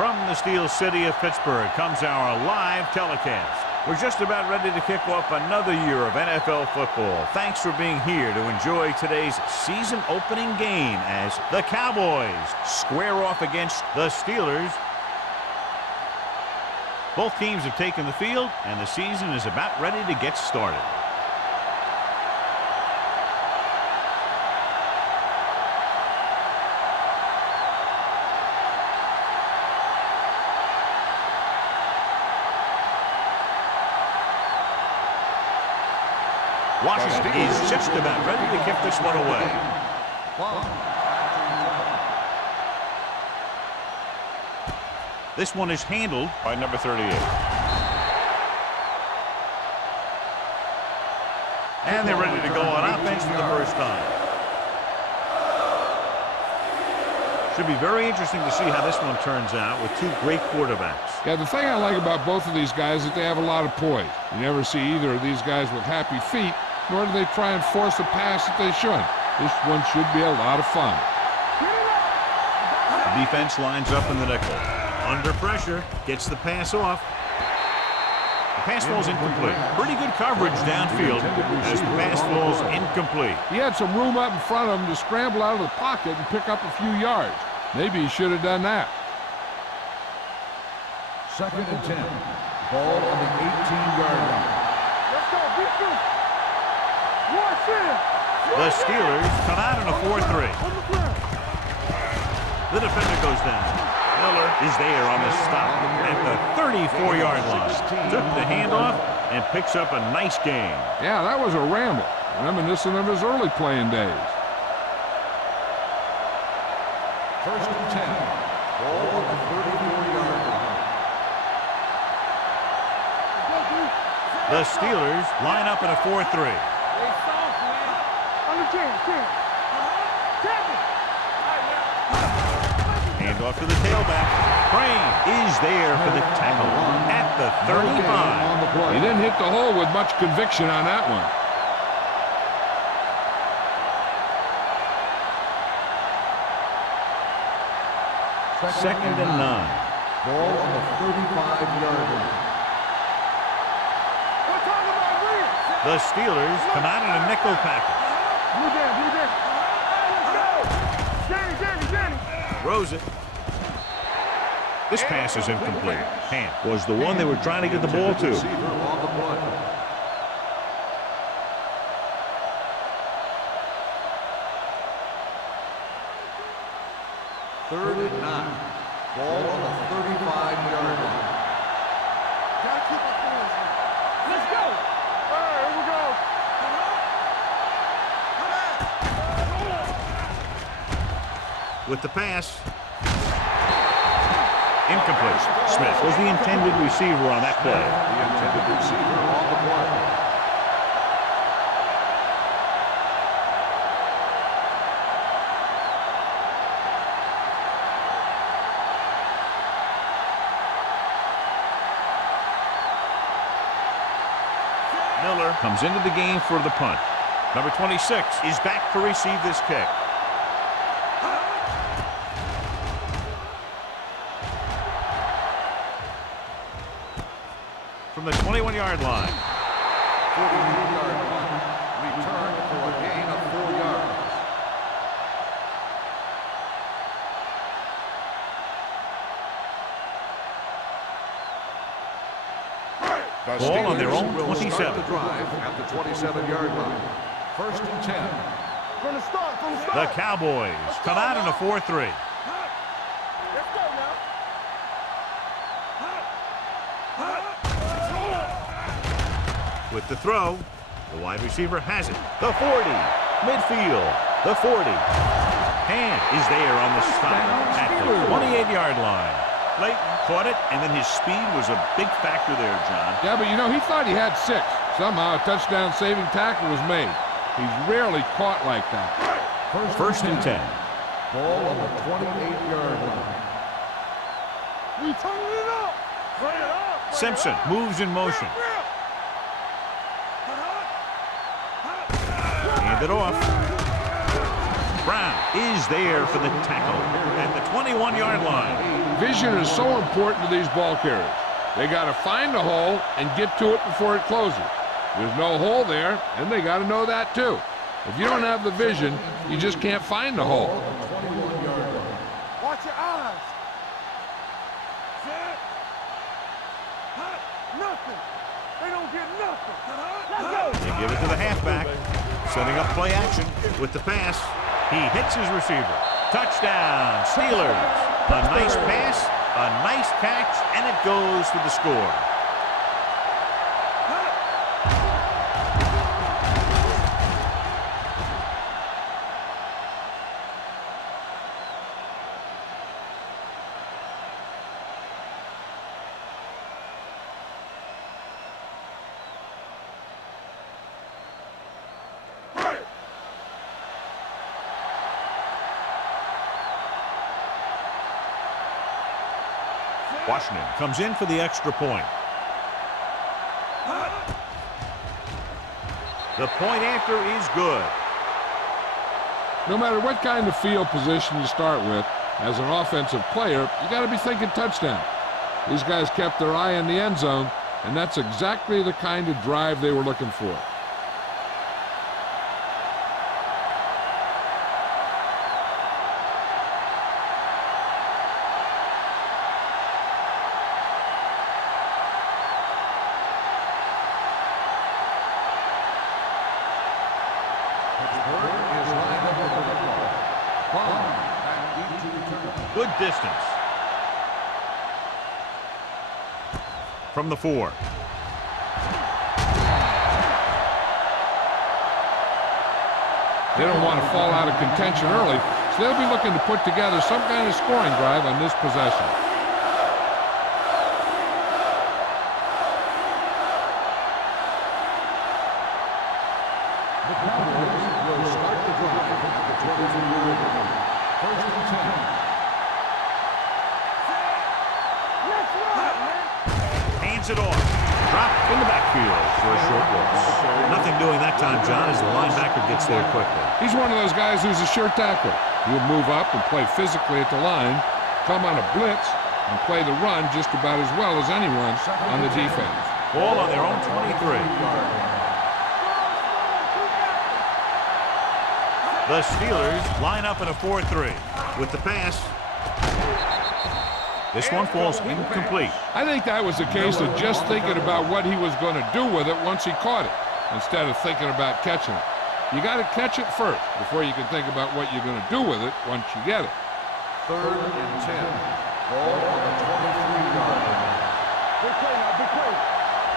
From the Steel City of Pittsburgh comes our live telecast. We're just about ready to kick off another year of NFL football. Thanks for being here to enjoy today's season opening game as the Cowboys square off against the Steelers. Both teams have taken the field, and the season is about ready to get started. Washington is just about ready to kick this one away. This one is handled by number 38. And they're ready to go on offense for the first time. Should be very interesting to see how this one turns out with two great quarterbacks. Yeah, the thing I like about both of these guys is that they have a lot of poise. You never see either of these guys with happy feet, nor do they try and force a pass that they shouldn't. This one should be a lot of fun. The defense lines up in the nickel. Under pressure, gets the pass off. The pass falls incomplete. Pretty good coverage downfield as the pass falls incomplete. He had some room up in front of him to scramble out of the pocket and pick up a few yards. Maybe he should have done that. 2nd and 10. Ball on the 18-yard line. Let's go, defense. Watch it. The Steelers come out in a 4-3. The defender goes down. Miller is there on the stop at the 34-yard line. Took the handoff and picks up a nice gain. Yeah, that was a ramble. Reminiscent of his early playing days. 1st and 10. Ball on the 34-yard line. The Steelers line up in a 4-3. Hand off to the tailback. Crane is there for the tackle at the 35. He didn't hit the hole with much conviction on that one. Second and 9. Ball on the 35-yard line. The Steelers come out in a nickel package. Throws it. This pass is incomplete. Hand was the one they were trying to get the ball to. Third and 9. Ball on the 35-yard line. Gotta keep our points. Let's go. All right, here we go. With the pass. Incomplete. Smith was the intended receiver on that play. The intended receiver on the play. Miller comes into the game for the punt. Number 26 is back to receive this kick. From the 21-yard line. 42-yard line. Return for a gain of 4 yards. Ball on their own Will 27. start the drive at the 27-yard line. 1st and 10. From the start. The Cowboys come out in a 4-3. Let's go now. With the throw, the wide receiver has it. The 40, midfield, the 40. Hand is there on the stop at the 28-yard line. Layton caught it, and then his speed was a big factor there, John. Yeah, but you know, he thought he had 6. Somehow a touchdown-saving tackle was made. He's rarely caught like that. First and 10. Ball on the 28-yard line. We turning it up. Bring it up. Simpson moves in motion. Hand it off. Brown is there for the tackle at the 21-yard line. Vision is so important to these ball carriers. They got to find the hole and get to it before it closes. There's no hole there, and they got to know that too. If you don't have the vision, you just can't find the hole. Watch your eyes. Set. Hot. Nothing. They don't get nothing. Let's go. They give it to the halfback. Setting up play action with the pass. He hits his receiver. Touchdown, Steelers. A nice pass, a nice catch, and it goes for the score. Washington comes in for the extra point. The point after is good. No matter what kind of field position you start with, as an offensive player, you got to be thinking touchdown. These guys kept their eye on the end zone, and that's exactly the kind of drive they were looking for. Good distance. From the 4. They don't want to fall out of contention early, so they'll be looking to put together some kind of scoring drive on this possession. The Cowboys will start the drive at the 22-yard line. First and 10. Hands it off. Drop in the backfield for a short loss. Nothing doing that time, John, as the linebacker gets there quickly. He's one of those guys who's a sure tackler. He'll move up and play physically at the line, come on a blitz, and play the run just about as well as anyone on the defense. Ball on their own 23. The Steelers line up in a 4-3 with the pass. This one falls incomplete. I think that was a case of just thinking about what he was going to do with it once he caught it, instead of thinking about catching it. You got to catch it first before you can think about what you're going to do with it once you get it. Third and 10. Ball on the 23-yard line. Big play now, big play.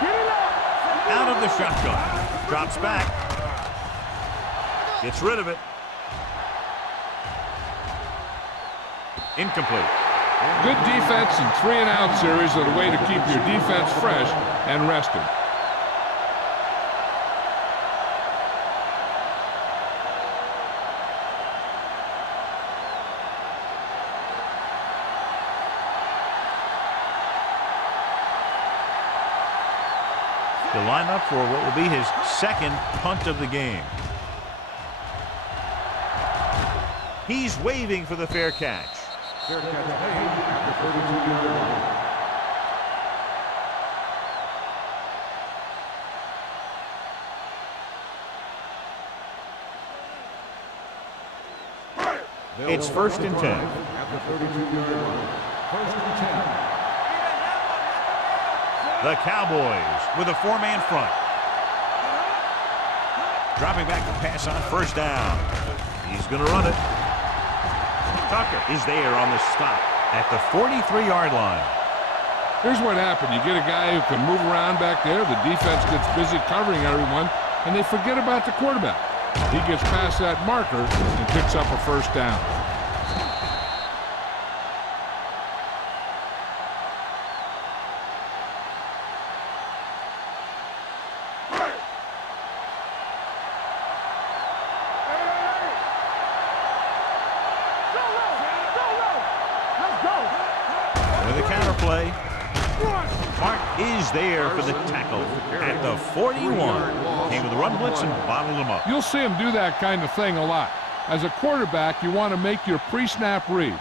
Get it up. Out of the shotgun. Drops back. Gets rid of it. Incomplete. Good defense and 3-and-out series are the way to keep your defense fresh and rested. To line up for what will be his second punt of the game. He's waving for the fair catch. Fair catch made at the 32-yard line. It's first and 10. At the 32-yard line. First and 10. The Cowboys with a 4-man front. Dropping back to pass on first down. He's going to run it. Tucker is there on the stop at the 43-yard line. Here's what happened. You get a guy who can move around back there. The defense gets busy covering everyone, and they forget about the quarterback. He gets past that marker and picks up a first down. With a counter play. Hart is there for the tackle at the 41. Came with a run blitz and bottled him up. You'll see him do that kind of thing a lot. As a quarterback, you want to make your pre-snap read.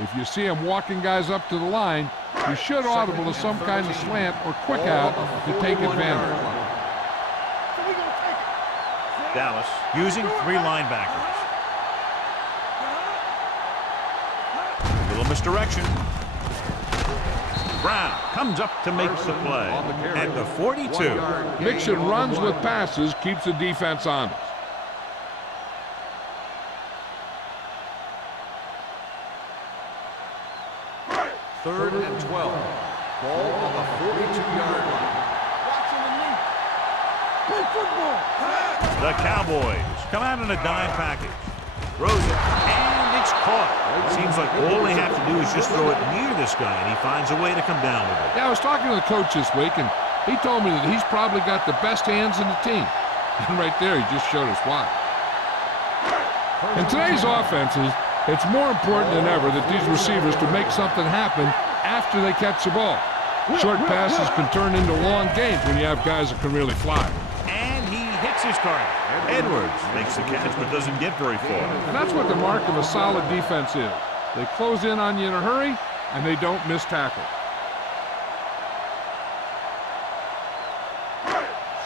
If you see him walking guys up to the line, you should audible to some kind of slant or quick out to take advantage. Dallas using 3 linebackers. Little misdirection. Brown comes up to make the play at the 42. Mixing runs with passes keeps the defense honest. Third and 12. Ball on the 42-yard line. Watching the knee. Play football. The Cowboys come out in a dime package. Throws it, and it's caught. Seems like all they have to do is just throw it near this guy, and he finds a way to come down with it. Yeah, I was talking to the coach this week, and he told me that he's probably got the best hands in the team. And right there, he just showed us why. In today's offenses, it's more important than ever that these receivers can make something happen after they catch the ball. Short passes can turn into long gains when you have guys that can really fly. And he hits his target. Edwards makes the catch but doesn't get very far. And that's what the mark of a solid defense is. They close in on you in a hurry, and they don't miss tackles.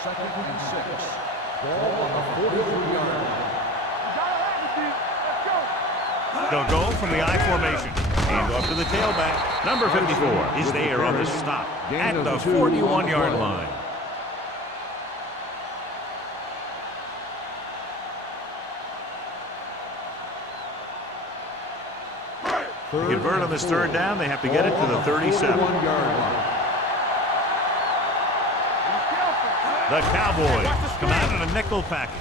Second and 6. Ball on the 43-yard line. They'll go from the I formation. Hand off to the tailback. Number 54 is there on the stop at the 41-yard line. To convert on this third down, they have to get it to the 37. The Cowboys come out in a nickel package.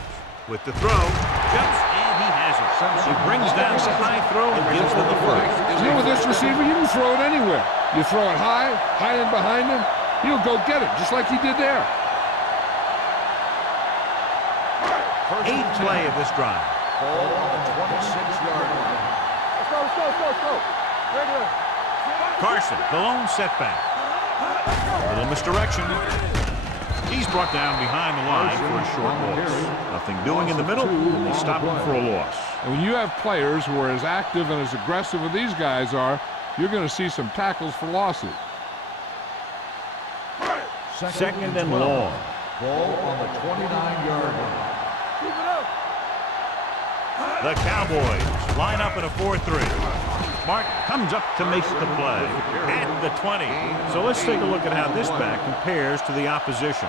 With the throw, jumps, and he has it. He brings down the high throw and gives them the first. You know, with this receiver, you can throw it anywhere. You throw it high and behind him, he'll go get it, just like he did there. 8th play of this drive. Ball on the 26-yard line. Let's go. Regular. Carson, the lone setback. A little misdirection. He's brought down behind the line for a short loss. Nothing doing in the middle, and they stop him for a loss. And when you have players who are as active and as aggressive as these guys are, you're going to see some tackles for losses. Second and long. Ball on the 29-yard line. Keep it up. The Cowboys line up in a 4-3. Martin comes up to make the play at the 20. So let's take a look at how this back compares to the opposition.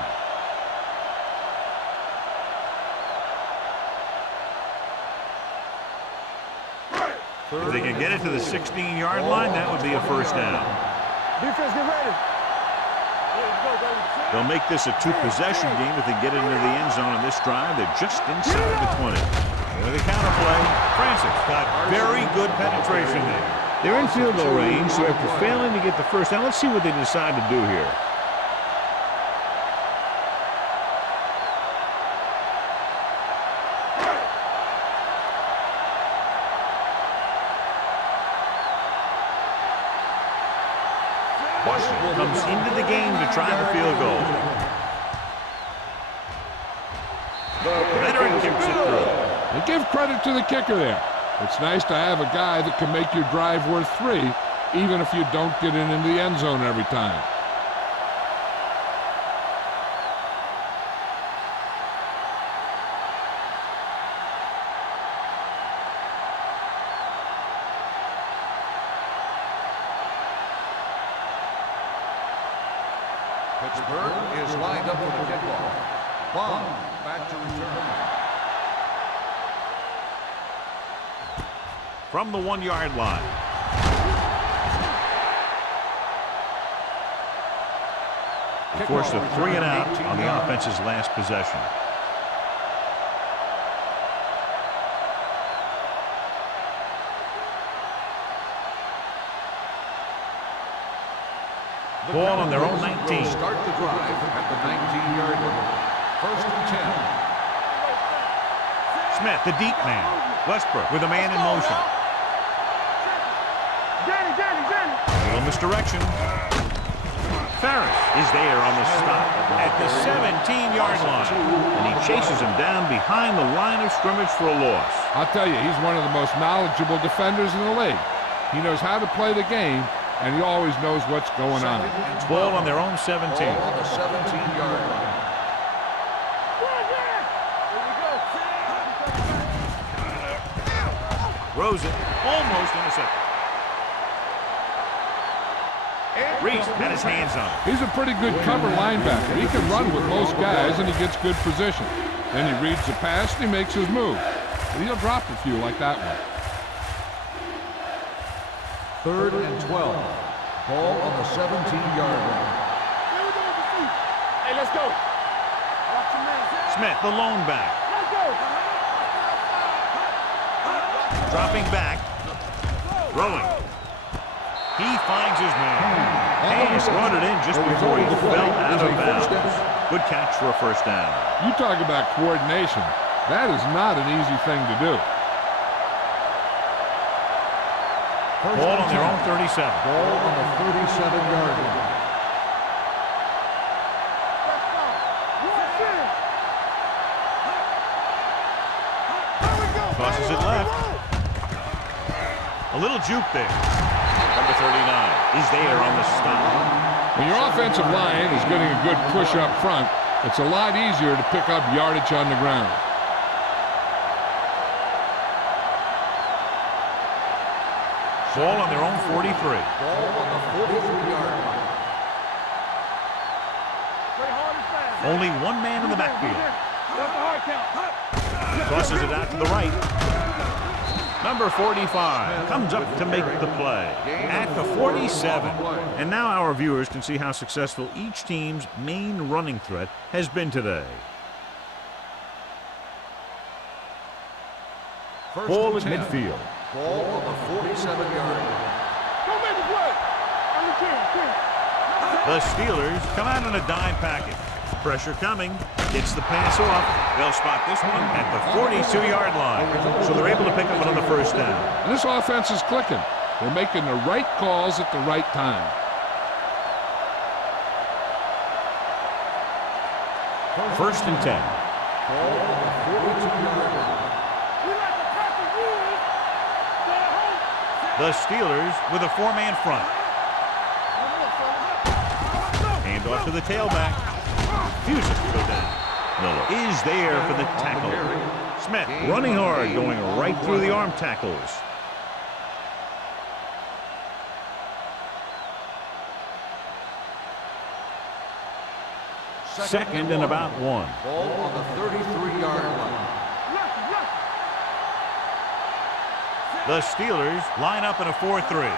If they can get it to the 16-yard line, that would be a first down. Defense, get ready. They'll make this a 2-possession game if they get into the end zone in this drive. They're just inside the 20. With the counterplay, Francis got very good penetration there. They're in field goal range, so after failing to get the first down, let's see what they decide to do here. Washington comes into the game to try the field goal. The veteran kicks it through. And give credit to the kicker there. It's nice to have a guy that can make your drive worth 3, even if you don't get it into the end zone every time. Pittsburgh is lined up for the kickoff. Bond back to return. From the 1-yard line. They forced a 3 and out on the offense's last possession. Ball on their own 19. Start the drive at the 19-yard line. First and 10. Smith, the deep man. Westbrook with a man in motion. Danny. A little misdirection. Ferris is there on the stop at the 17-yard line, and he chases him down behind the line of scrimmage for a loss. I'll tell you, he's one of the most knowledgeable defenders in the league. He knows how to play the game, and he always knows what's going on. Ball on their own 17. Ball on the 17-yard line. Throws it, almost intercepted. Reese had his hands on it. He's a pretty good cover linebacker. He can run with most guys, and he gets good position. Then he reads the pass, and he makes his move. But he'll drop a few like that one. 3rd and 12. Ball on the 17-yard line. Hey, let's go. Watch your man. Smith, the lone back. Let's go. Dropping back. Throwing. He finds his man. And brought it in just before he fell out of bounds. Good catch for a first down. You talk about coordination. That is not an easy thing to do. Ball on their own 37. Ball on the 37-yard line. Crosses it left. A little juke there. Number 39 is there on the stop. When your offensive line is getting a good push up front, it's a lot easier to pick up yardage on the ground. Ball on their own 43. Ball on the 43-yard line. Only one man in the backfield. That's a hard count. Crosses it out to the right. Number 45 comes up to make the play at the 47. And now our viewers can see how successful each team's main running threat has been today. Ball at midfield. Ball on the 47-yard line. Don't make the play. I'm the king. The Steelers come out in a dime package. Pressure coming. Gets the pass off. They'll spot this one at the 42-yard line. So they're able to pick up it on the first down. And this offense is clicking. They're making the right calls at the right time. First and 10. Ball on the 42-yard line. We like to pass the rules. The Steelers with a four-man front. Hand off to the tailback. Fuses to go down. Miller is there for the tackle. Smith running hard, going right through the arm tackles. Second and about one. Ball on the 33-yard line. The Steelers line up in a 4-3.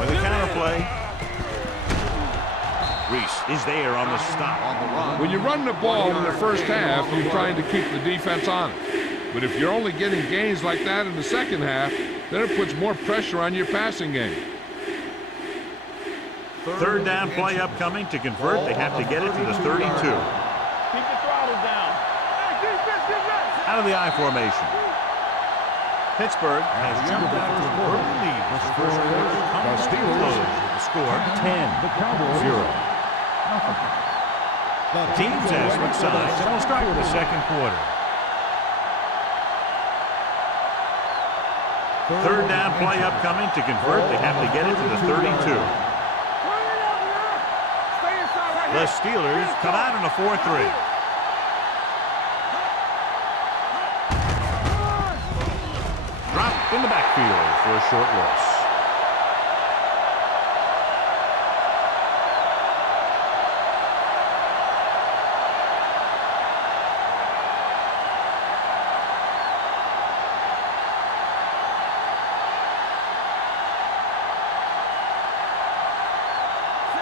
With a counter play. Reese is there on the stop. On the run. When you run the ball in the first half, you're trying to keep the defense on it. But if you're only getting gains like that in the second half, then it puts more pressure on your passing game. Third down play upcoming. To convert, they have to get it to the 32. Keep the throttle down. Out of the I formation. Pittsburgh has jumped out to an early lead. This first quarter comes to a close with the score 10-0. Teams have switched sides, and we'll start with the second quarter. Third down play upcoming. To convert, they have to get it to the 32. The Steelers come out in a 4-3. Dropped in the backfield for a short loss.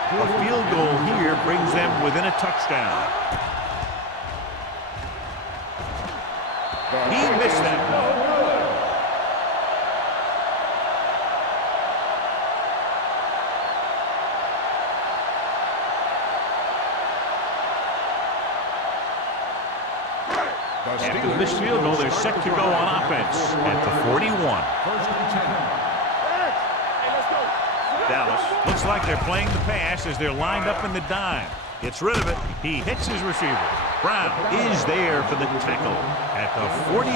A field goal here brings them within a touchdown. He missed that one. After the missed field goal, they're set to go on offense at the 41. First and 10. Dallas looks like they're playing the pass as they're lined up in the dime. Gets rid of it. He hits his receiver. Brown is there for the tackle at the 48.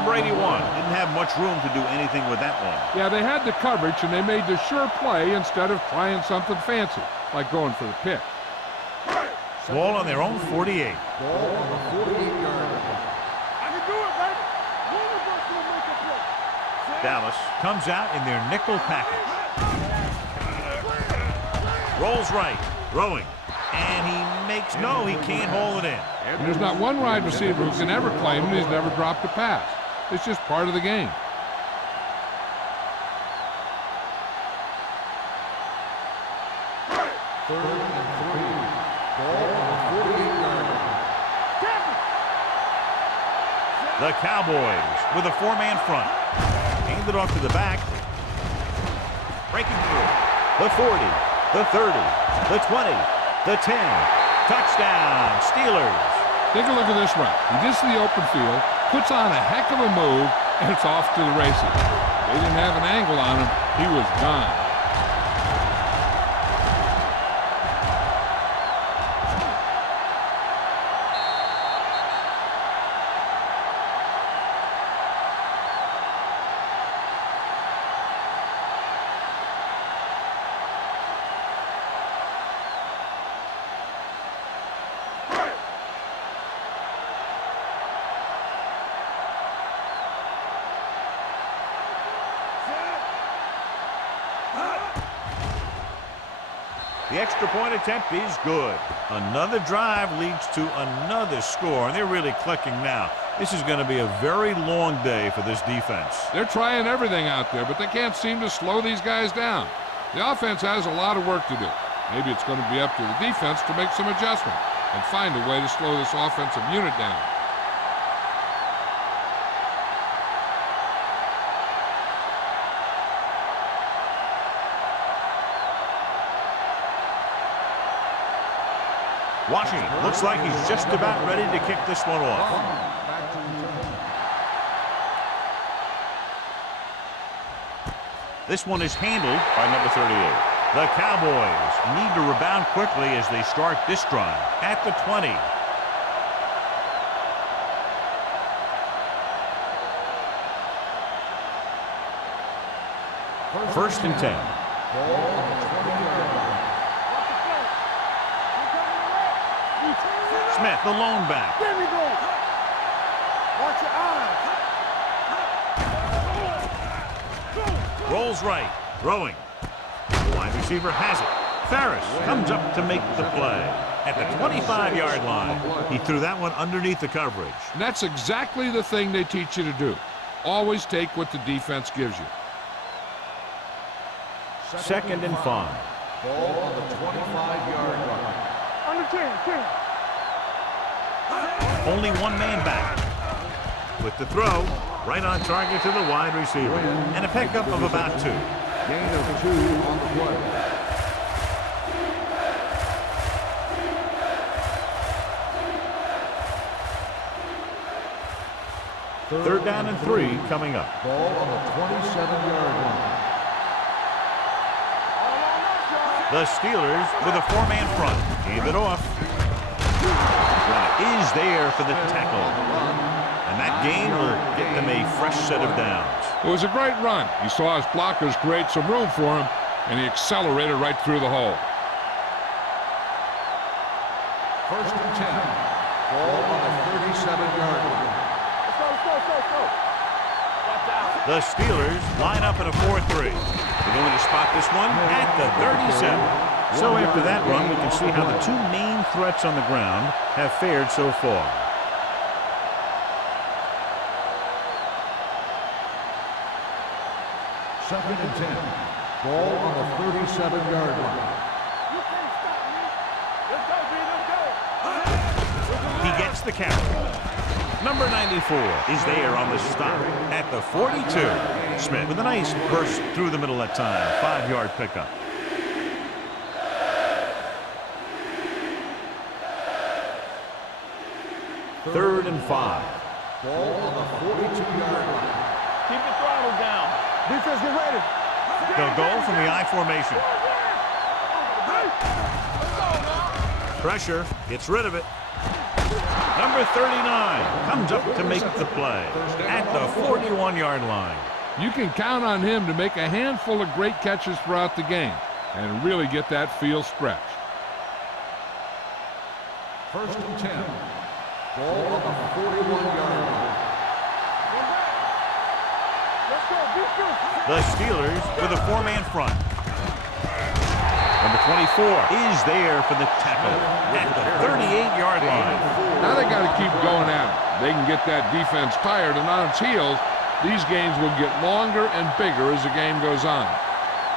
Number 81 didn't have much room to do anything with that one. Yeah, they had the coverage, and they made the sure play instead of trying something fancy, like going for the pick. Ball on their own 48. Ball on the 48-yard line. I can do it, baby. One of us will make a play. Dallas comes out in their nickel package. Rolls right, throwing. And he makes, no, he can't hold it in. And there's not one wide receiver who can ever claim that he's never dropped a pass. It's just part of the game. Third and 3. Ball on the 48-yard line. The Cowboys with a four-man front. Hand it off to the back. Breaking through. The 40, the 30, the 20, the 10. Touchdown, Steelers. Take a look at this run. He gets to the open field, puts on a heck of a move, and it's off to the races. They didn't have an angle on him. He was gone. The extra point attempt is good. Another drive leads to another score, and they're really clicking now. This is going to be a very long day for this defense. They're trying everything out there, but they can't seem to slow these guys down. The offense has a lot of work to do. Maybe it's going to be up to the defense to make some adjustment and find a way to slow this offensive unit down. Washington looks like he's just about ready to kick this one off. Back to return. This one is handled by number 38. The Cowboys need to rebound quickly as they start this drive at the 20. First and 10. Ball on the 20-yard line. Smith, the lone back. There we go. Watch your eyes. Rolls right, throwing. The wide receiver has it. Ferris comes up to make the play. At the 25-yard line, he threw that one underneath the coverage. And that's exactly the thing they teach you to do. Always take what the defense gives you. Second and 5. Ball on the 25-yard line. Under 10. Only one man back. With the throw, right on target to the wide receiver. And a pickup of about 2. Gain of 2 on the play. Third down and 3 coming up. Ball on the 27-yard line. The Steelers with a four-man front. Hand it off. Is there for the tackle. And that gain will get them a fresh set of downs. It was a great run. He saw his blockers create some room for him, and he accelerated right through the hole. First and 10. Ball on the 37-yard line. The Steelers line up in a 4-3. They're going to spot this one at the 37. So after that run, we can see how the two main threats on the ground have fared so far. Second and 10. Ball on the 37-yard line. You can't stop me. Let's go, B. Let's go. He gets the carry. Number 94 is there on the stop at the 42. Smith with a nice burst through the middle that time. 5-yard pickup. Third and 5. Ball on the 42-yard line. Keep the throttle down. Defense, get ready. They'll go from the I formation. Pressure, gets rid of it. Number 39 comes up to make the play at the 41-yard line. You can count on him to make a handful of great catches throughout the game and really get that field stretch. First and 10. Ball on the 41-yard line. The Steelers with a 4-man front. Number 24 is there for the tackle at the 38-yard line. Now they got to keep going at it. They can get that defense tired and on its heels. These games will get longer and bigger as the game goes on.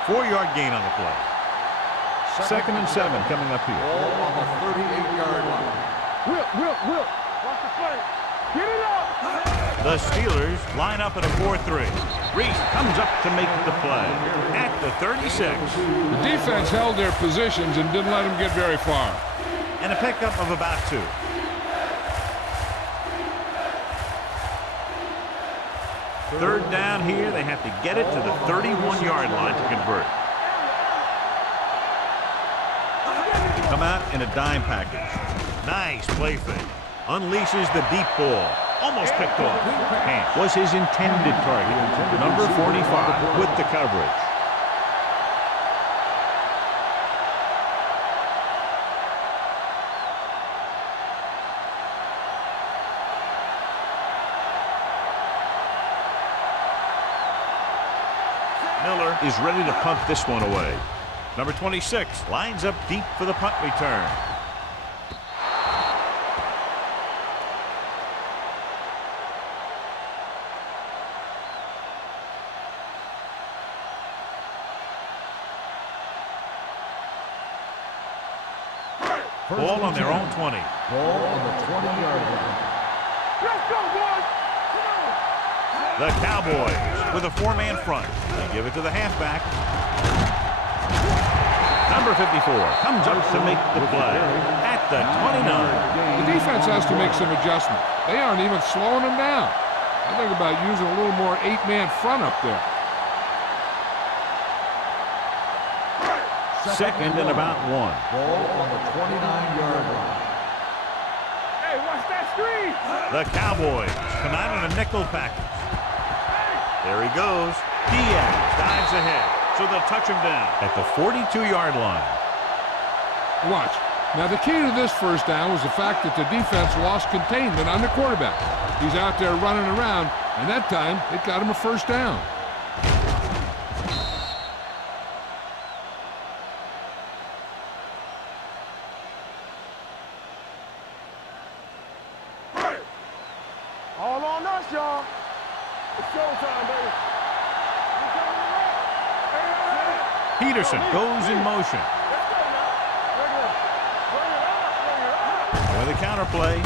4-yard gain on the play. Second and 7 coming up here. Ball on the 38-yard line. Will. Watch the play. Get it up. The Steelers line up at a 4-3. Reese comes up to make the play at the 36. The defense held their positions and didn't let them get very far. And a pickup of about 2. Third down here. They have to get it to the 31-yard line to convert. Come out in a dime package. Nice play fake. Unleashes the deep ball. Almost picked off. And was his intended target. Number 45 with the coverage. Miller is ready to punt this one away. Number 26 lines up deep for the punt return. Ball on their own 20. Ball on the 20-yard line. Let's go, boys. The Cowboys with a 4-man front. They give it to the halfback. Number 54 comes up to make the play at the 29. The defense has to make some adjustments. They aren't even slowing them down. I think about using a little more 8-man front up there. Second and about 1. Ball on the 29-yard line. Hey, watch that screen. The Cowboys come out in a nickel package. There he goes. Diaz dives ahead, so they'll touch him down at the 42-yard line. Watch. Now, the key to this first down was the fact that the defense lost containment on the quarterback. He's out there running around, and that time it got him a first down. All on us, y'all. It's showtime, baby. Peterson goes in motion. With a counter play,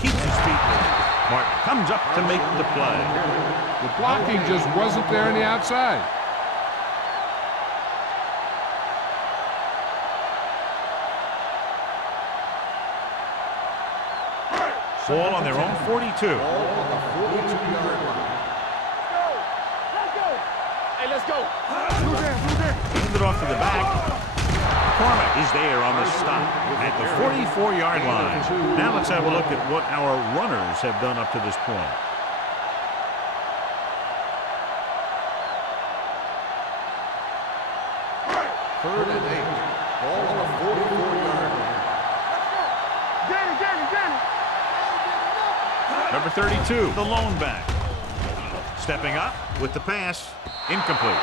keeps his feet moving. Martin comes up to make the play. The blocking just wasn't there on the outside. Ball on their own 42. Ball on the 42-yard line. Let's go. Hey, let's go. Who's there? Hand it off to the back. McCormick is there on the stop at the 44-yard line. Now let's have a look at what our runners have done up to this point. Third and 8. Ball on the 44-yard line. Danny. Number 32, the lone back. Stepping up with the pass. Incomplete.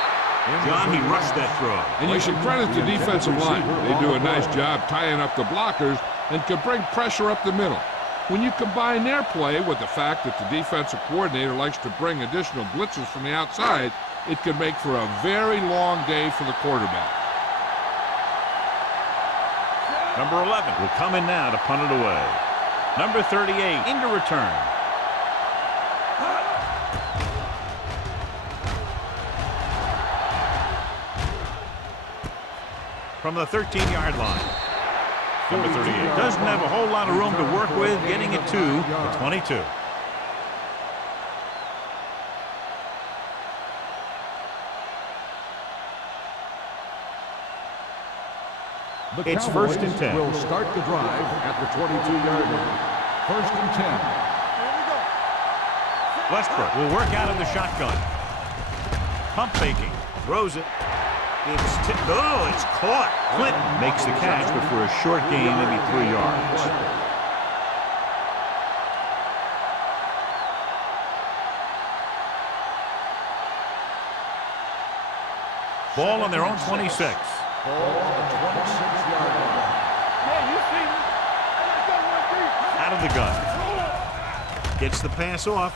John, he rushed that throw. And you should credit the defensive line. They do a nice job tying up the blockers and can bring pressure up the middle. When you combine their play with the fact that the defensive coordinator likes to bring additional blitzes from the outside, it can make for a very long day for the quarterback. Number 11 will come in now to punt it away. Number 38 into return. From the 13-yard line. Number 38 doesn't have a whole lot of room to work with, getting it to the 22. The It's Cowboys 1st and 10. will start the drive at the 22-yard line. 1st and 10. Westbrook will work out of the shotgun. Pump faking. Throws it. It's tipped. Oh, it's caught. Clinton makes the catch, but for a short gain, maybe 3 yards. Ball on their own 26. Ball on the 26-yard line. Yeah, you see me. Out of the gun. Gets the pass off.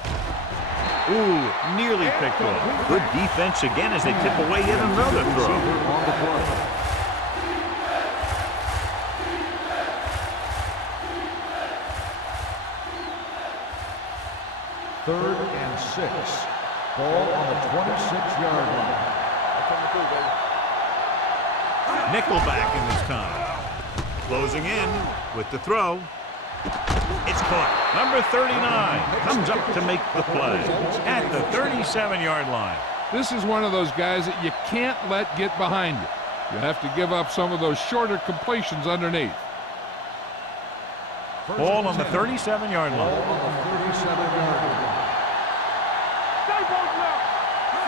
Ooh, nearly picked off. Good defense again as they tip away yet another throw. On the play. Third and 6. Ball on the 26-yard line. Nickelback in this time. Closing in with the throw. It's caught. Number 39 comes up to make the play at the 37-yard line. This is one of those guys that you can't let get behind you. You have to give up some of those shorter completions underneath. Ball on the 37-yard Ball line. on the 37-yard line.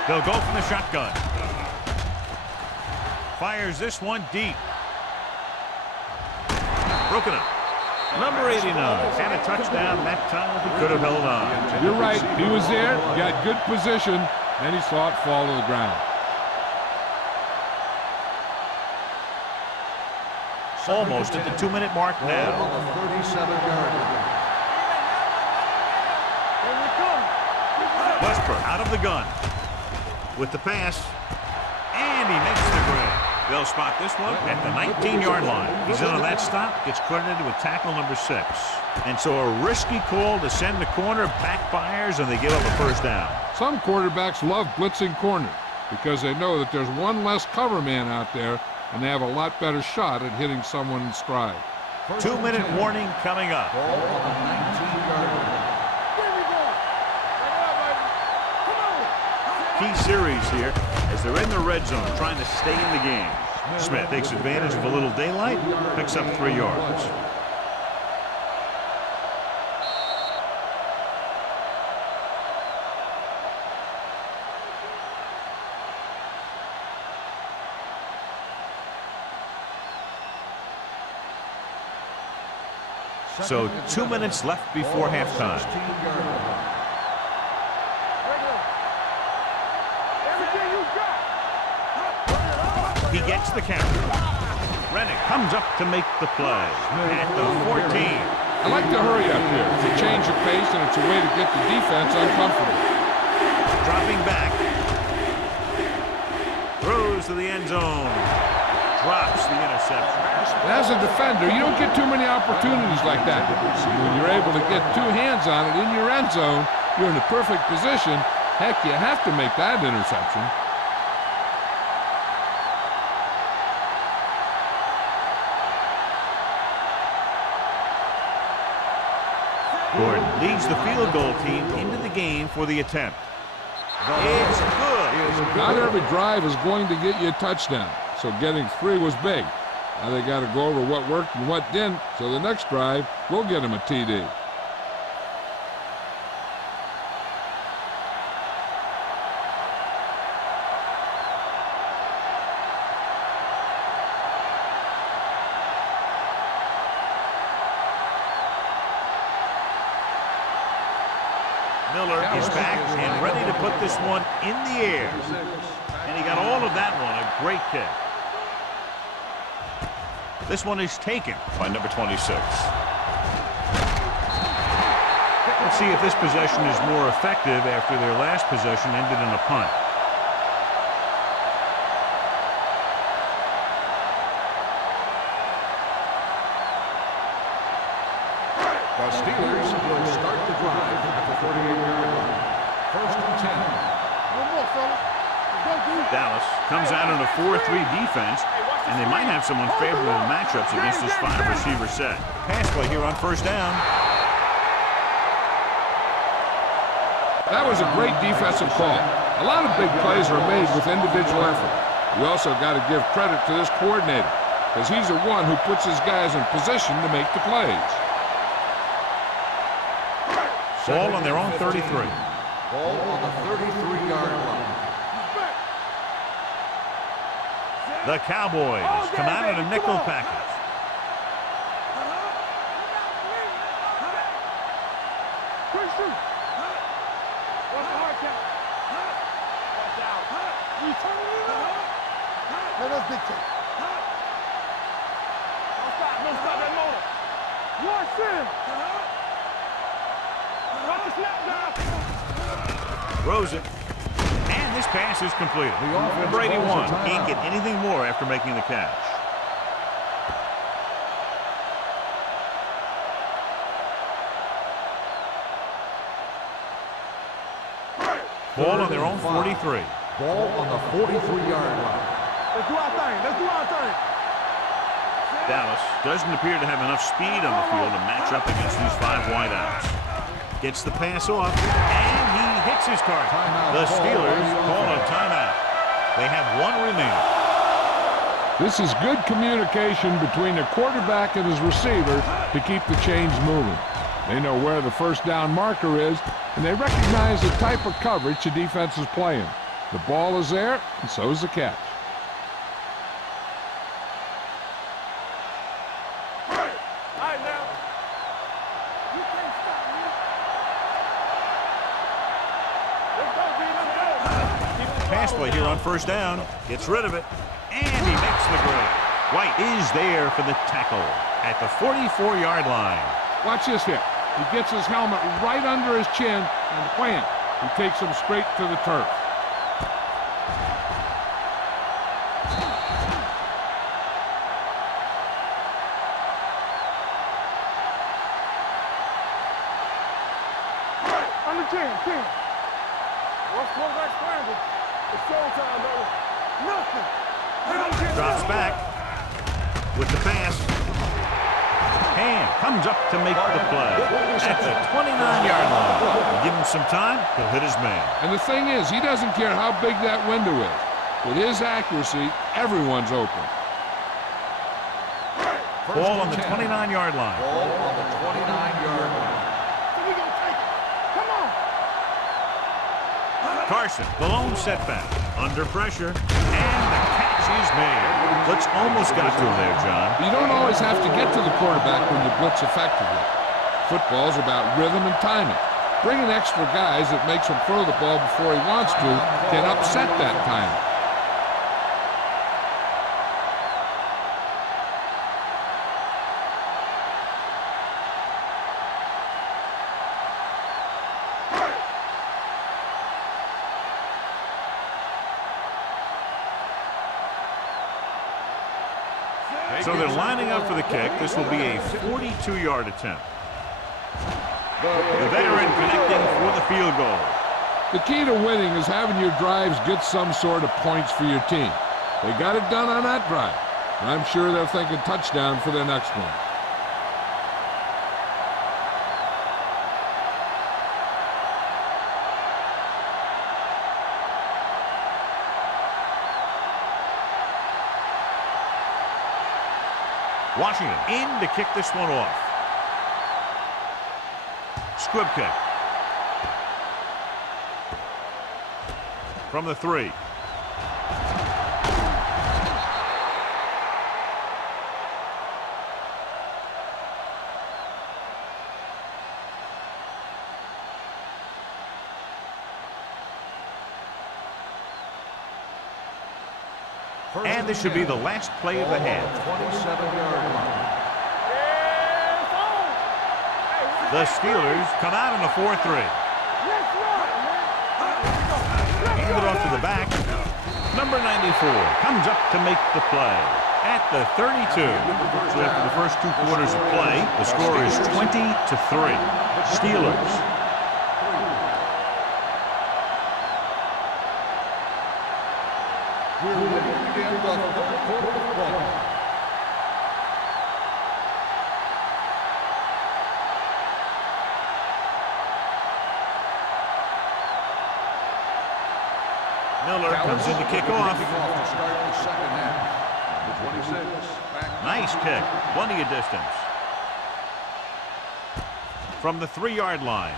They'll go from the shotgun. Fires this one deep. Broken up. Number 89 had a touchdown that time if he could have held on. You're right. He was there, got good position, and he saw it fall to the ground. Almost at the 2-minute mark Ball now. on the 37-yard line. Westbrook out of the gun with the pass, and he makes the grab. They'll spot this one at the 19-yard line. He's in on that stop, gets credited with tackle number 6. And so a risky call to send the corner backfires, and they give up a first down. Some quarterbacks love blitzing corners because they know that there's one less cover man out there, and they have a lot better shot at hitting someone in stride. 2-minute warning coming up. Ball on the 19-yard line. Key series here as they're in the red zone trying to stay in the game. Smith takes advantage of a little daylight, picks up 3 yards. So 2 minutes left before halftime. 16-yard line. He gets the count. Rennick comes up to make the play at the 14. I like to hurry up here. It's a change of pace, and it's a way to get the defense uncomfortable. Dropping back. Throws to the end zone. Drops the interception. And as a defender, you don't get too many opportunities like that. When you're able to get 2 hands on it in your end zone, you're in the perfect position. Heck, you have to make that interception. Gordon leads the field goal team into the game for the attempt. It's good. Not every drive is going to get you a touchdown, so getting 3 was big. Now they got to go over what worked and what didn't, so the next drive will get them a TD. Miller is back and ready to put this one in the air. And he got all of that one, a great kick. This one is taken by number 26. Let's see if this possession is more effective after their last possession ended in a punt. The Steelers will start the drive at the 48-yard line. 1st and 10. No more, fellas. Go, dude. Dallas comes out in a 4-3 defense, and they might have some unfavorable matchups against this 5-receiver set. Pass play here on 1st down. That was a great defensive call. A lot of big plays are made with individual effort. You also got to give credit to this coordinator. because he's the one who puts his guys in position to make the plays. Ball on their own 33. Ball on the 33-yard line. The Cowboys come out in a nickel package. Let us dictate. Don't stop that motor. Watch him. Watch the snap, guys. Throws it. And this pass is completed. Brady won. Can't get anything more after making the catch. Ball on their own 43. Ball on the 43-yard line. Let's do our thing. Let's do our thing. Dallas doesn't appear to have enough speed on the field to match up against these 5 wideouts. Gets the pass off, and he hits his target. The Steelers call a timeout. They have 1 remaining. This is good communication between the quarterback and his receiver to keep the chains moving. They know where the first down marker is, and they recognize the type of coverage the defense is playing. The ball is there, and so is the catch. Pass play here on first down. Gets rid of it, and he makes the grab. White is there for the tackle at the 44-yard line. Watch this hit. He gets his helmet right under his chin, and wham, he takes him straight to the turf. Under 10. What's quarterback scramble? It's showtime, brother. Nothing. They don't get Drops back with the pass. Hand comes up to make the play at the 29-yard line. Give him some time, he'll hit his man. And the thing is, he doesn't care how big that window is. With his accuracy, everyone's open. Ball on the 29-yard line. Ball on the 29-yard line. We gonna take it. Come on. Carson, the lone setback, under pressure, and the catch is made. Blitz almost got to him there, John. You don't always have to get to the quarterback when you blitz effectively. Football's about rhythm and timing. Bringing extra guys that makes him throw the ball before he wants to can upset that timing. So they're lining up for the kick. This will be a 42-yard attempt. The veteran connecting for the field goal. The key to winning is having your drives get some sort of points for your team. They got it done on that drive. I'm sure they're thinking touchdown for their next one. Washington in to kick this one off. Squib kick. From the 3. And this should be the last play of the half. 27-yard line. The Steelers come out in a 4-3. Hand it off to the back. Number 94 comes up to make the play at the 32. So after the first 2 quarters of play, the score is 20-3. Steelers. We're ready to begin the third quarter of ball. Miller comes in to kick off. To start the second half. Number 26, back Nice kick. Plenty of distance. From the 3-yard line.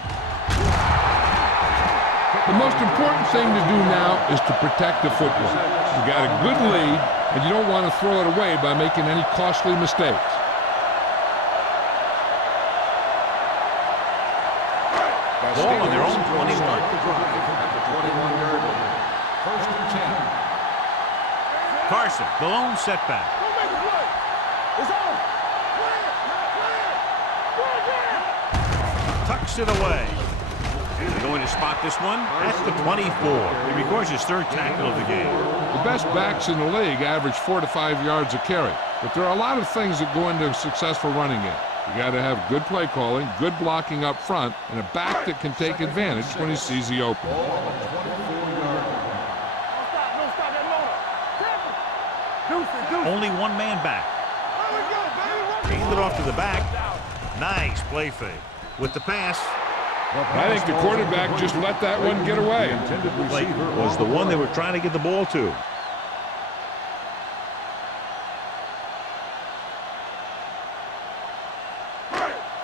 The most important thing to do now is to protect the football. You got a good lead, and you don't want to throw it away by making any costly mistakes. Ball on their own 21. At the 21-yard line. First and 10. Carson, the lone setback. Don't make a play. It's on. Tucks it away. They're going to spot this one at the 24. It records his 3rd tackle of the game. The best backs in the league average 4 to 5 yards a carry, but there are a lot of things that go into a successful running game. You got to have good play calling, good blocking up front, and a back that can take advantage when he sees the opening. Ball on the 24-yard line. Don't stop that motor. Only one man back. There we go, baby. Hand it off to the back. Nice play fake. With the pass, I think the quarterback just let that one get away. Intended like, receiver was the one they were trying to get the ball to.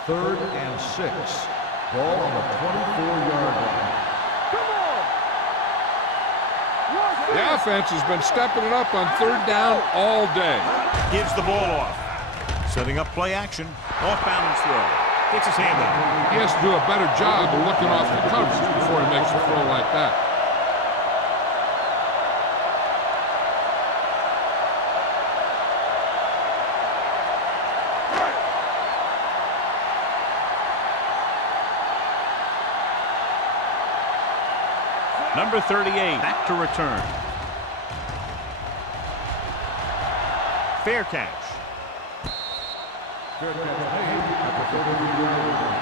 Third and 6. Ball on the 24-yard line. Come on. The offense has been stepping it up on 3rd down all day. Gives the ball off. Setting up play action. Off balance throw. Gets his hand up. He has to do a better job of looking off the covers before he makes a throw like that. Number 38, back to return. Fair catch. Fair catch made at the 33-yard line.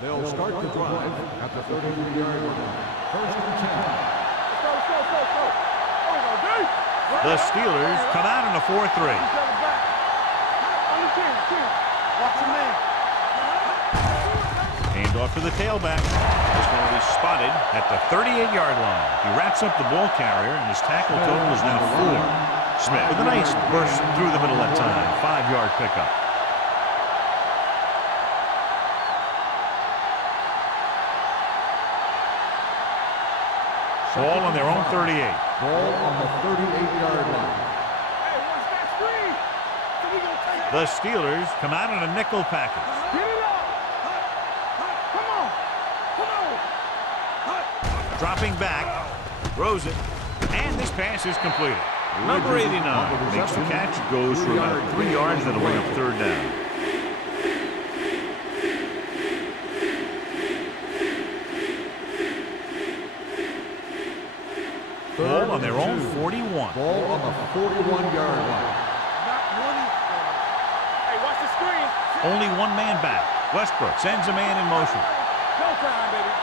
They'll start the drive at the 33-yard line. First and 10. The Steelers come out in a 4-3. Watch your man. Hand off to the tailback. This one will be spotted at the 38-yard line. He wraps up the ball carrier, and his tackle total is now 4. Smith with a nice burst through the middle that time. 5-yard pickup. Ball on their own 38. Ball on the 38-yard line. Hey, watch that screen. So we gonna take it. The Steelers come out in a nickel package. Get it up. Come on. Come on. Dropping back. Throws it. And this pass is completed. Number 89 makes the catch. Goes for about 3 yards. That'll bring up 3rd down. Ball on their own 41. Ball on the 41-yard line. Hey, watch the screen. Only one man back. Westbrook sends a man in motion. Showtime, baby.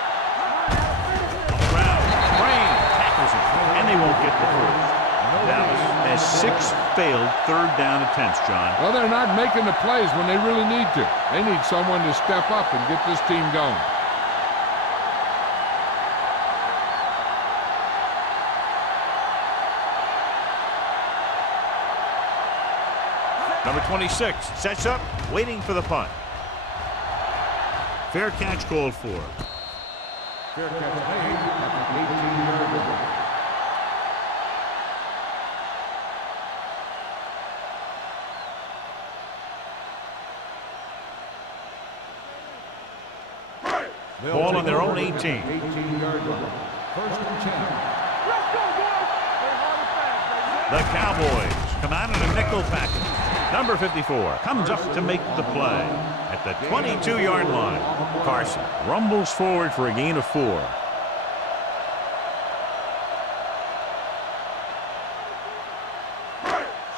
Brown, Brain tackles him, and they won't get the first. Dallas has 6 failed 3rd down attempts, John. Well, they're not making the plays when they really need to. They need someone to step up and get this team going. Number 26 sets up, waiting for the punt. Fair catch called for. Fair catch made at the 18-yard line. Ball on their own 18. 18-yard line. First and 10. Let's go, boys. Play hard and fast, baby. The Cowboys come out in a nickel package. Number 54 comes up to make the play at the 22-yard line. Carson rumbles forward for a gain of 4.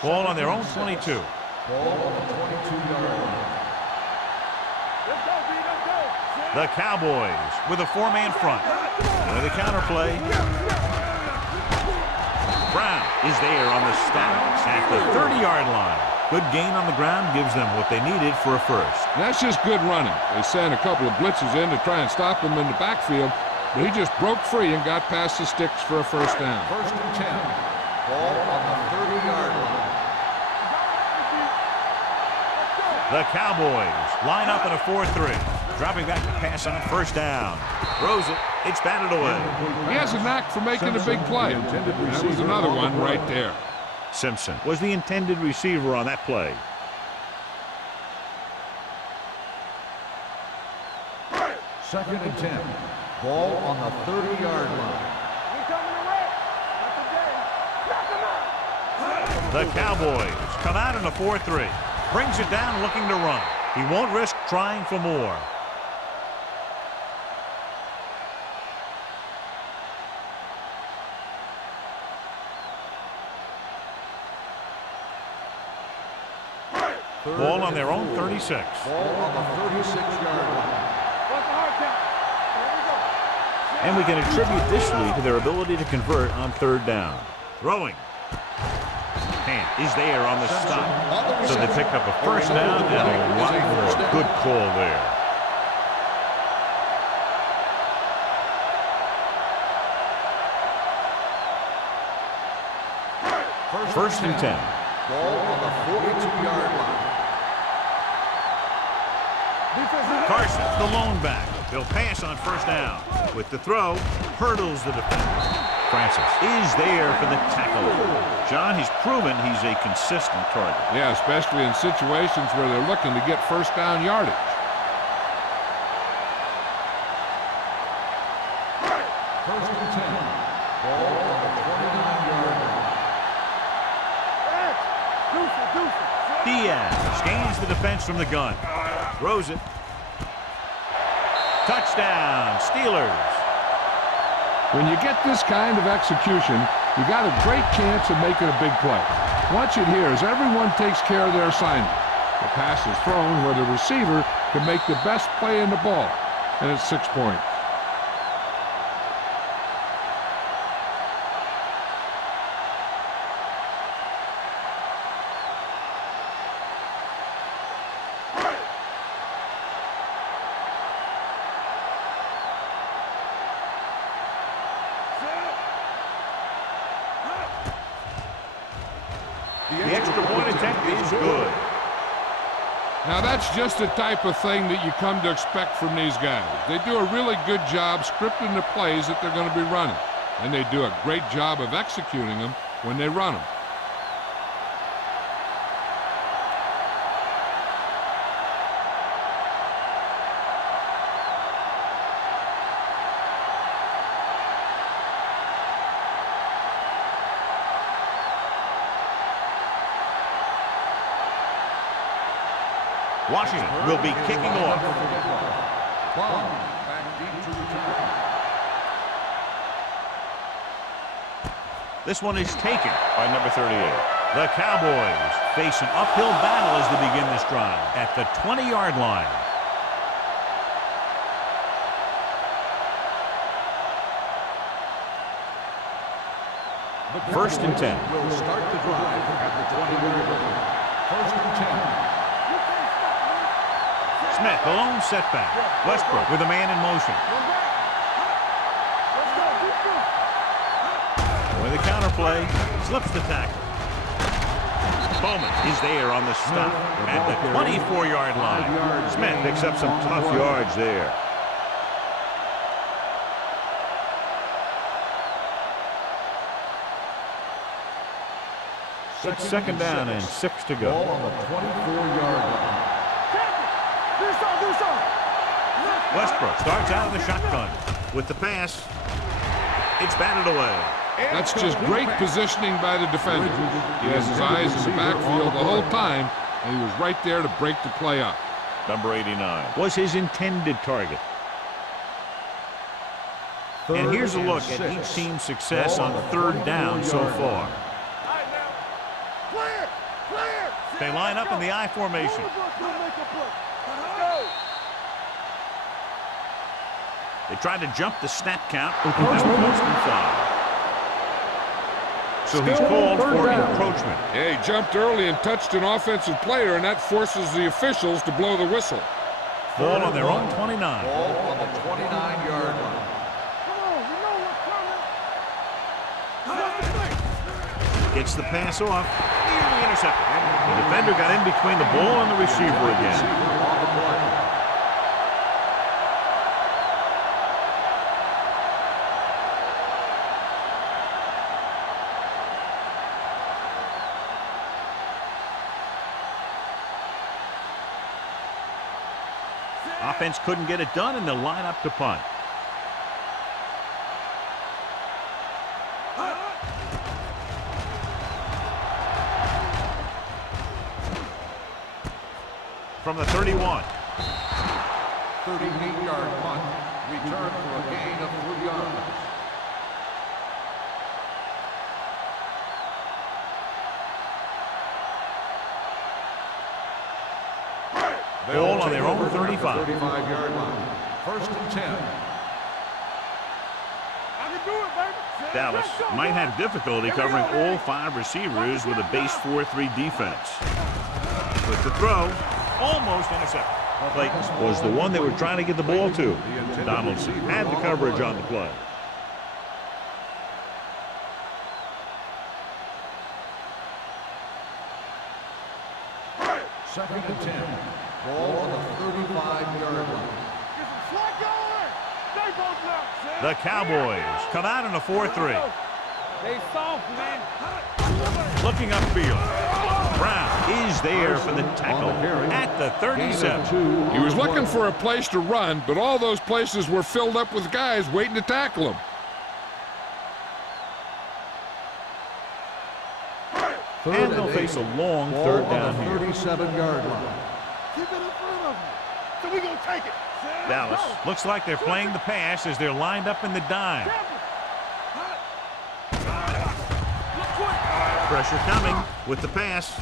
Ball on their own 22. Ball on the 22-yard line. Let's go, B. Let's go. The Cowboys with a 4-man front. With a counter play. Brown is there on the stop at the 30-yard line. Good gain on the ground gives them what they needed for a first. That's just good running. They sent a couple of blitzes in to try and stop him in the backfield, but he just broke free and got past the sticks for a first down. First and 10. Ball on the 30-yard line. The Cowboys line up in a 4-3. Dropping back to pass on first down. Throws it. It's batted away. He has a knack for making a big play. That was another one right there. Simpson was the intended receiver on that play. Second and 10. Ball on the 30-yard line. The Cowboys come out in a 4-3. Brings it down looking to run. He won't risk trying for more. Ball on their own 36. Ball on the 36-yard line. And we can attribute this lead to their ability to convert on third down. Throwing. Hand is there on the stop. So they pick up a first down and a lot more. Good call there. First and 10. Ball on the 42-yard line. Carson, the lone back. They'll pass on first down. With the throw, hurdles the defender. Francis is there for the tackle. John, he's proven he's a consistent target. Yeah, especially in situations where they're looking to get first down yardage. First and 10. Ball on the 29-yard line. Diaz scans the defense from the gun. Throws it. Touchdown, Steelers. When you get this kind of execution, you got a great chance of making a big play. Watch it here as everyone takes care of their assignment. The pass is thrown where the receiver can make the best play in the ball, and it's 6 points. The extra point attempt is good. Now that's just the type of thing that you come to expect from these guys. They do a really good job scripting the plays that they're going to be running. And they do a great job of executing them when they run them. Washington will be kicking off. This one is taken by number 38. The Cowboys face an uphill battle as they begin this drive at the 20-yard line. First and 10. Will start the drive at the 20-yard line. First and 10. Smith, the lone setback. Westbrook with a man in motion. With the counterplay, slips the tackle. Bowman is there on the stop at the 24-yard line. Smith picks up some tough yards there. It's second down and 6 to go. Ball on the 24-yard line. Westbrook starts out of the shotgun. With the pass, it's batted away. That's just great positioning by the defender. He has his eyes in the backfield the whole time, and he was right there to break the play up. Number 89 was his intended target. And here's a look at each team's success on third down so far. They line up in the I formation. They tried to jump the snap count. That's close to 5. So he's called for encroachment. Yeah, he jumped early and touched an offensive player, and that forces the officials to blow the whistle. Ball on their own 29. Ball on the 29-yard line. Come on, you know what's coming. Gets the pass off. Nearly intercepted. The defender got in between the ball and the receiver again. Receiver on the play. Offense couldn't get it done, and they'll line up to punt. From the 31. 38-yard punt. Return for a gain of 3 yards. Ball on their own 35. 35-yard line. First and 10. I can do it, baby. Dallas might have difficulty covering all 5 receivers with a base 4-3 defense. With the throw, almost intercepted. Clayton was the one they were trying to get the ball to. Donaldson had the coverage on the play. Second and 10. Ball on the 35-yard line. Get some slack going. Stay both now. The Cowboys come out in a 4-3. They soft, man. Looking upfield. Brown is there for the tackle at the 37. He was looking for a place to run, but all those places were filled up with guys waiting to tackle him. And they'll face a long third down here. 37-yard line. Keep it in front of them. So we gonna take it. Dallas looks like they're playing the pass as they're lined up in the dime. Pressure coming with the pass.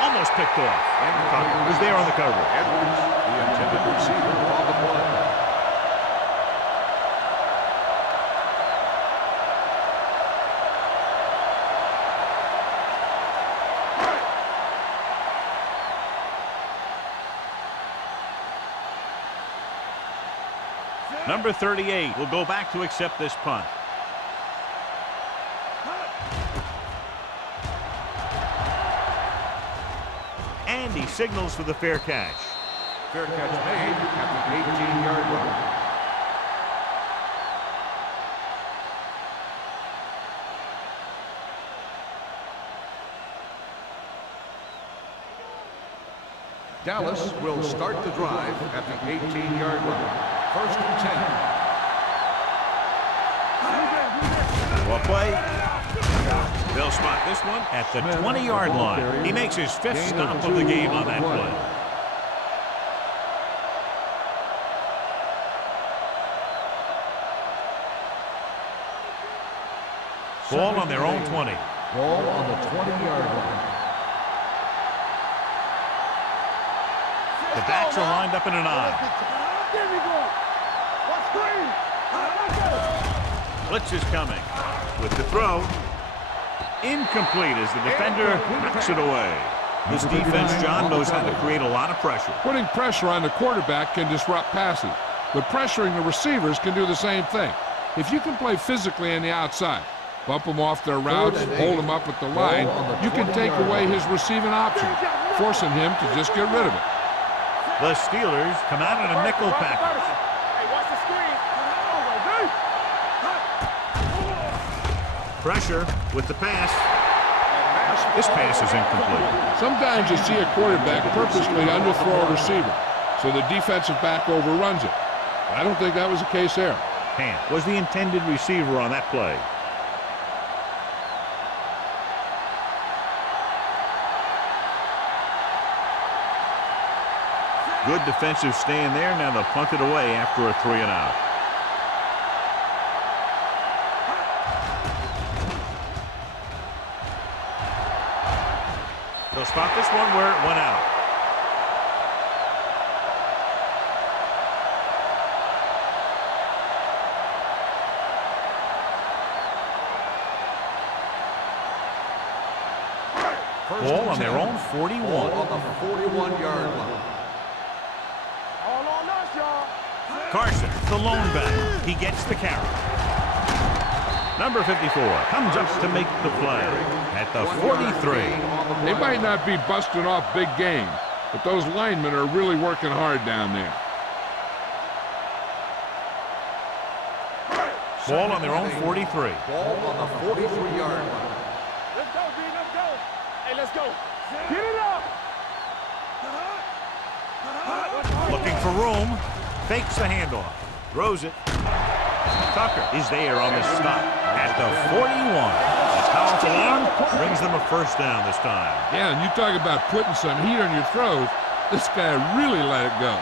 Almost picked off. And Tucker was there on the cover. Edwards, the intended receiver on the play. Number 38 will go back to accept this punt. And he signals for the fair catch. Fair catch made at the 18-yard line. Dallas will start the drive at the 18-yard line. First and 10. Well played. They'll spot this one at the 20-yard line. He makes his 5th stop of the game on that play. Ball on their own 20. Ball on the 20-yard line. The backs are lined up in an eye. There we go. What's green? Blitz is coming. With the throw. Incomplete as the defender knocks it away. This defense, John, knows how to create a lot of pressure. Putting pressure on the quarterback can disrupt passing, but pressuring the receivers can do the same thing. If you can play physically on the outside, bump them off their routes, hold them up at the line, you can take away his receiving option, forcing him to just get rid of it. The Steelers come out in a nickel package. Hey, watch the screen. Pressure with the pass. This pass is incomplete. Sometimes you see a quarterback purposely underthrow a receiver, so the defensive back overruns it. I don't think that was the case there. Hand was the intended receiver on that play. Good defensive stand there. Now they'll punt it away after a 3-and-out. They'll spot this one where it went out. Ball on their own 41. Ball on the 41-yard line. All on us, y'all. Carson, the lone back. He gets the carry. Number 54 comes up to make the play at the 43. They might not be busting off big game, but those linemen are really working hard down there. Ball on their own 43. Ball on the 43-yard line. Let's go, D. Let's go. Hey, let's go. Get it up. Looking for room. Fakes the handoff. Throws it. Tucker is there on the stop at the 41. A powerful arm brings them a first down this time. Yeah, and you talk about putting some heat on your throws. This guy really let it go.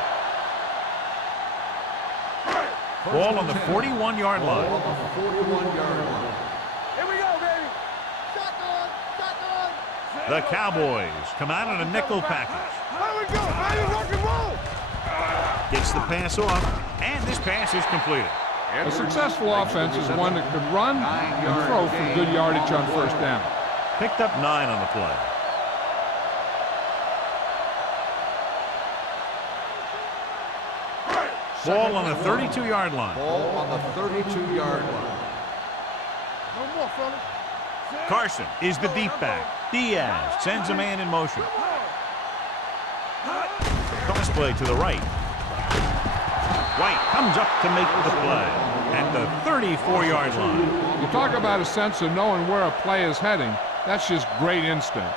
Ball on the 41-yard line. Ball on the 41-yard line. Here we go, baby. Shotgun. Shotgun. The Cowboys come out in a nickel package. There we go, baby. Rock and roll. Gets the pass off, and this pass is completed. A successful offense is one that could run and throw for good yardage on first down. Picked up 9 on the play. Ball on the 32-yard line. Ball on the 32-yard line. No more, fellas. Carson is the deep back. Diaz sends a man in motion. Cross play to the right. White comes up to make the play at the 34-yard line. You talk about a sense of knowing where a play is heading. That's just great instinct.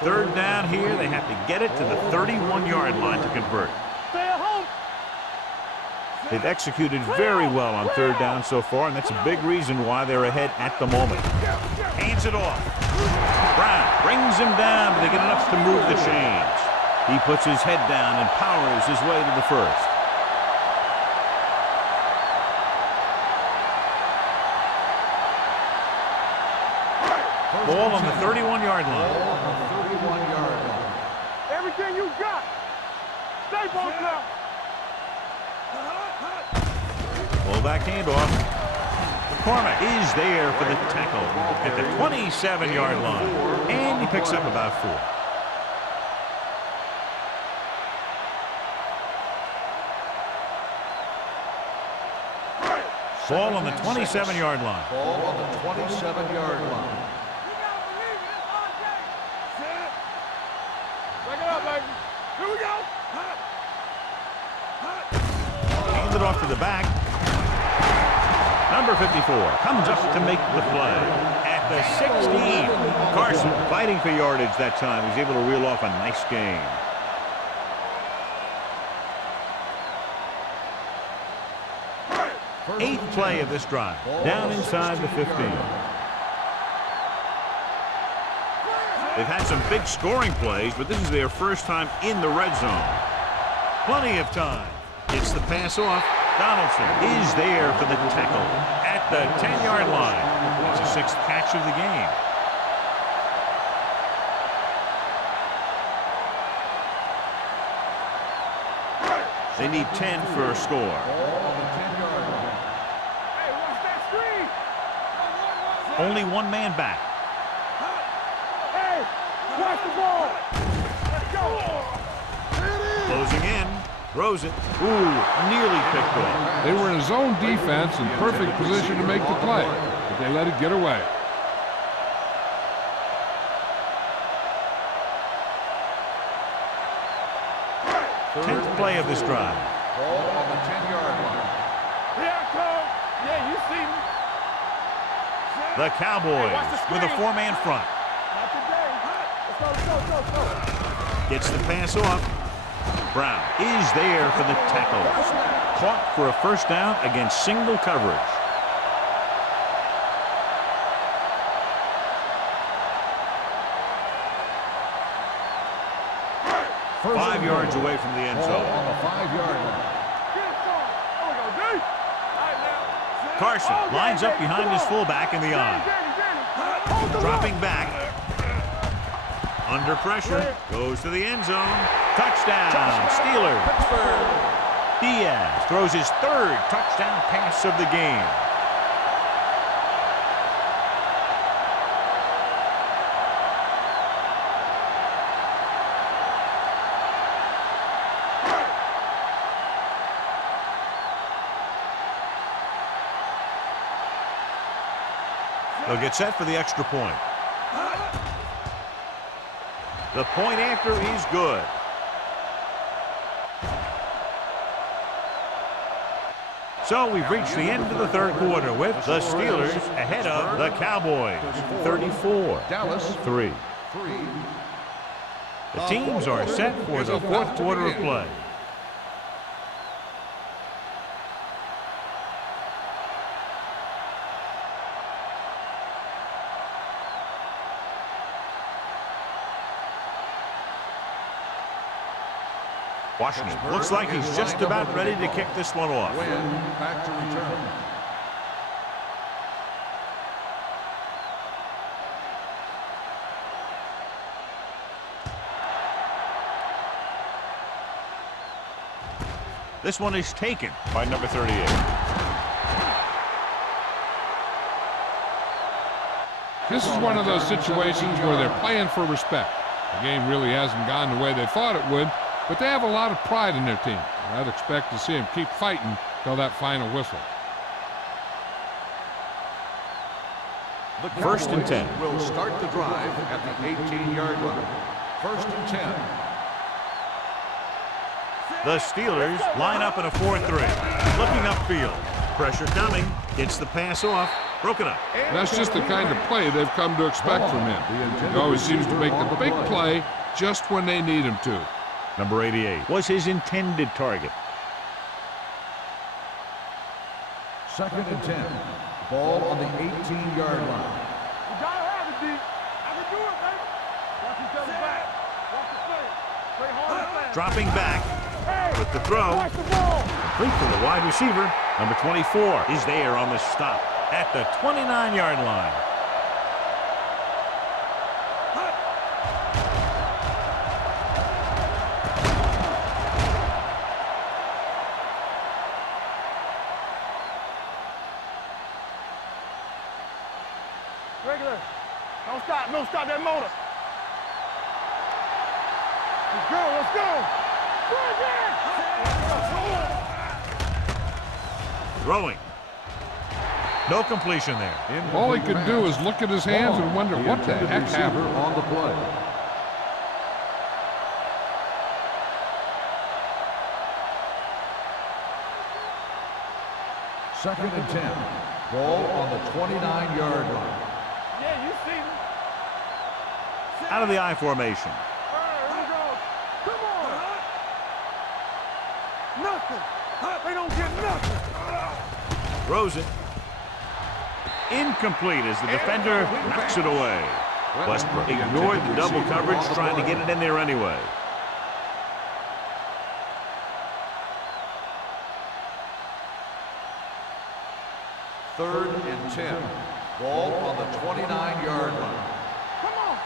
Third down here. They have to get it to the 31-yard line to convert. Stay at home. They've executed very well on third down so far, and that's a big reason why they're ahead at the moment. Hands it off. Brown brings him down, but they get enough to move the chains. He puts his head down and powers his way to the first. Ball on the 31-yard line. Ball on the 31-yard line. Everything you got. Stay both now. Fullback handoff. McCormick is there for the tackle at the 27-yard line. And he picks up about 4. Ball on the 27-yard line. Ball on the 27-yard line. Back it up, baby. Here we go. Hands it off to the back. Number 54 comes up to make the play at the 16. Carson fighting for yardage that time. He's able to reel off a nice gain. Eighth play of this drive. Down inside the 15. They've had some big scoring plays, but this is their first time in the red zone. Plenty of time. Gets the pass off. Donaldson is there for the tackle at the 10-yard line. That's the 6th catch of the game. They need 10 for a score. Hey, watch that screen. Only one man back. Hey, watch the ball. Let's go. There it is. Closing in. Throws it. Ooh, nearly picked off. They were in a zone defense in perfect position to make the play, but they let it get away. Tenth play of this drive. Ball on the 10-yard line. Here I come. Yeah, you see me. The Cowboys with a 4-man front. Not today. Let's go, let's go, let's go, let's go. Gets the pass off. Brown is there for the tackle. Caught for a first down against single coverage. First 5 yards away from the end Ball zone. on the 5-yard line. Get it going. There we go, D. All right, now. Carson Oh, lines up Danny, behind come his on. fullback in the eye. Danny. Hold the Dropping rock. back. Under pressure. Goes to the end zone. Touchdown, Steelers. Diaz throws his 3rd touchdown pass of the game. They'll get set for the extra point. The point after is good. So we've reached the end of the third quarter with the Steelers ahead of the Cowboys, 34-3. The teams are set for the fourth quarter of play. Washington looks like he's just about ready to kick this one off. Back to return. This one is taken by number 38. This is one of those situations where they're playing for respect. The game really hasn't gone the way they thought it would, but they have a lot of pride in their team. I'd expect to see them keep fighting till that final whistle. First and 10. Will start the drive at the 18-yard line. First and 10. The Steelers line up in a 4-3. Looking upfield. Pressure coming. Gets the pass off. Broken up. That's just the kind of play they've come to expect from him. He always seems to make the big play just when they need him to. Number 88 was his intended target. Second and 10. Ball on the 18-yard line. You gotta have it, D. I can do it, baby. Watch each other back. Watch the play. Play hard and fast. Dropping back with the throw. Watch the ball. Complete to the wide receiver. Number 24 is there on the stop at the 29-yard line. Regular. Don't stop. Don't stop that motor. Let's go. Let's go. Throwing. No completion there. All he could do is look at his hands and wonder what the heck happened. On the play. Second and 10. Ball on the 29-yard line. Yeah, you see me. Out of the I formation. All right, here we go. Come on. Nothing. They don't get nothing. Throws it. Incomplete as the defender knocks it away. Westbrook ignored the double coverage, trying to get it in there anyway. Third and 10. Ball on the 29-yard line. Come on.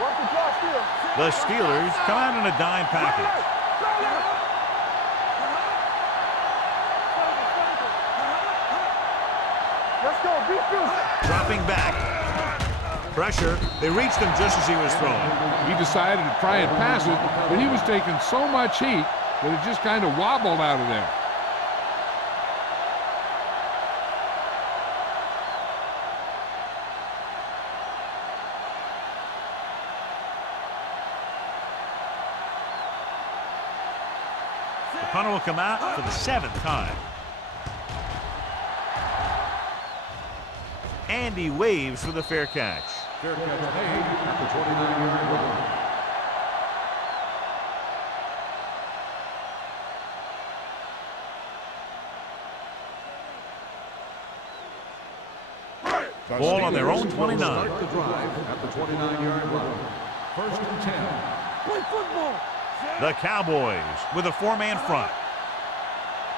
Watch the clock still. The Steelers come out in a dime package. Let's go. Be fierce. Dropping back. Pressure. They reached him just as he was throwing. He decided to try and pass it, but he was taking so much heat that it just kind of wobbled out of there. The punter will come out for the 7th time. And he waves for the fair catch. Fair catch made at the 29-yard line. Ball on their own 29. Start the drive at the 29-yard line. First and 10. Play football. The Cowboys with a 4-man front.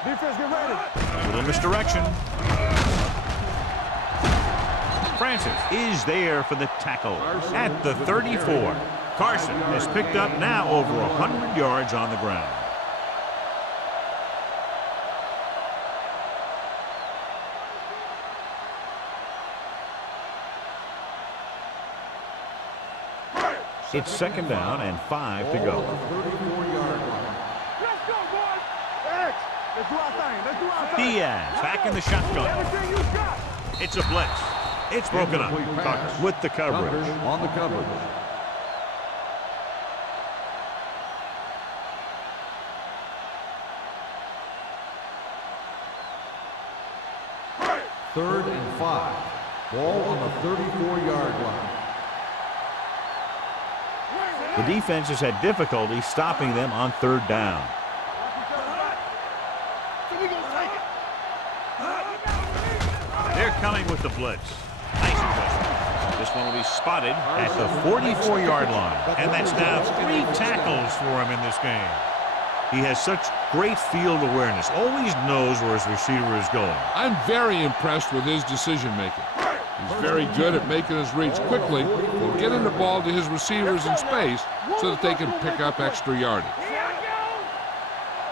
Defense, get ready. Little misdirection. Francis is there for the tackle at the 34. Carson has picked up now over 100 yards on the ground. It's 2nd down and 5 to go. 34-yard line. Let's go, boys. X. Let's do our thing. Let's do our thing. Diaz back in the shotgun. Everything you got. It's a blitz. It's broken up. Incomplete pass. Tucker with the coverage. On the coverage. Third and 5. Ball on the 34-yard line. The defense has had difficulty stopping them on third down. They're coming with the blitz. Nice adjustment. This one will be spotted at the 44-yard line. And that's now 3 tackles for him in this game. He has such great field awareness. Always knows where his receiver is going. I'm very impressed with his decision-making. He's very good at making his reads quickly and getting the ball to his receivers in space so that they can pick up extra yardage.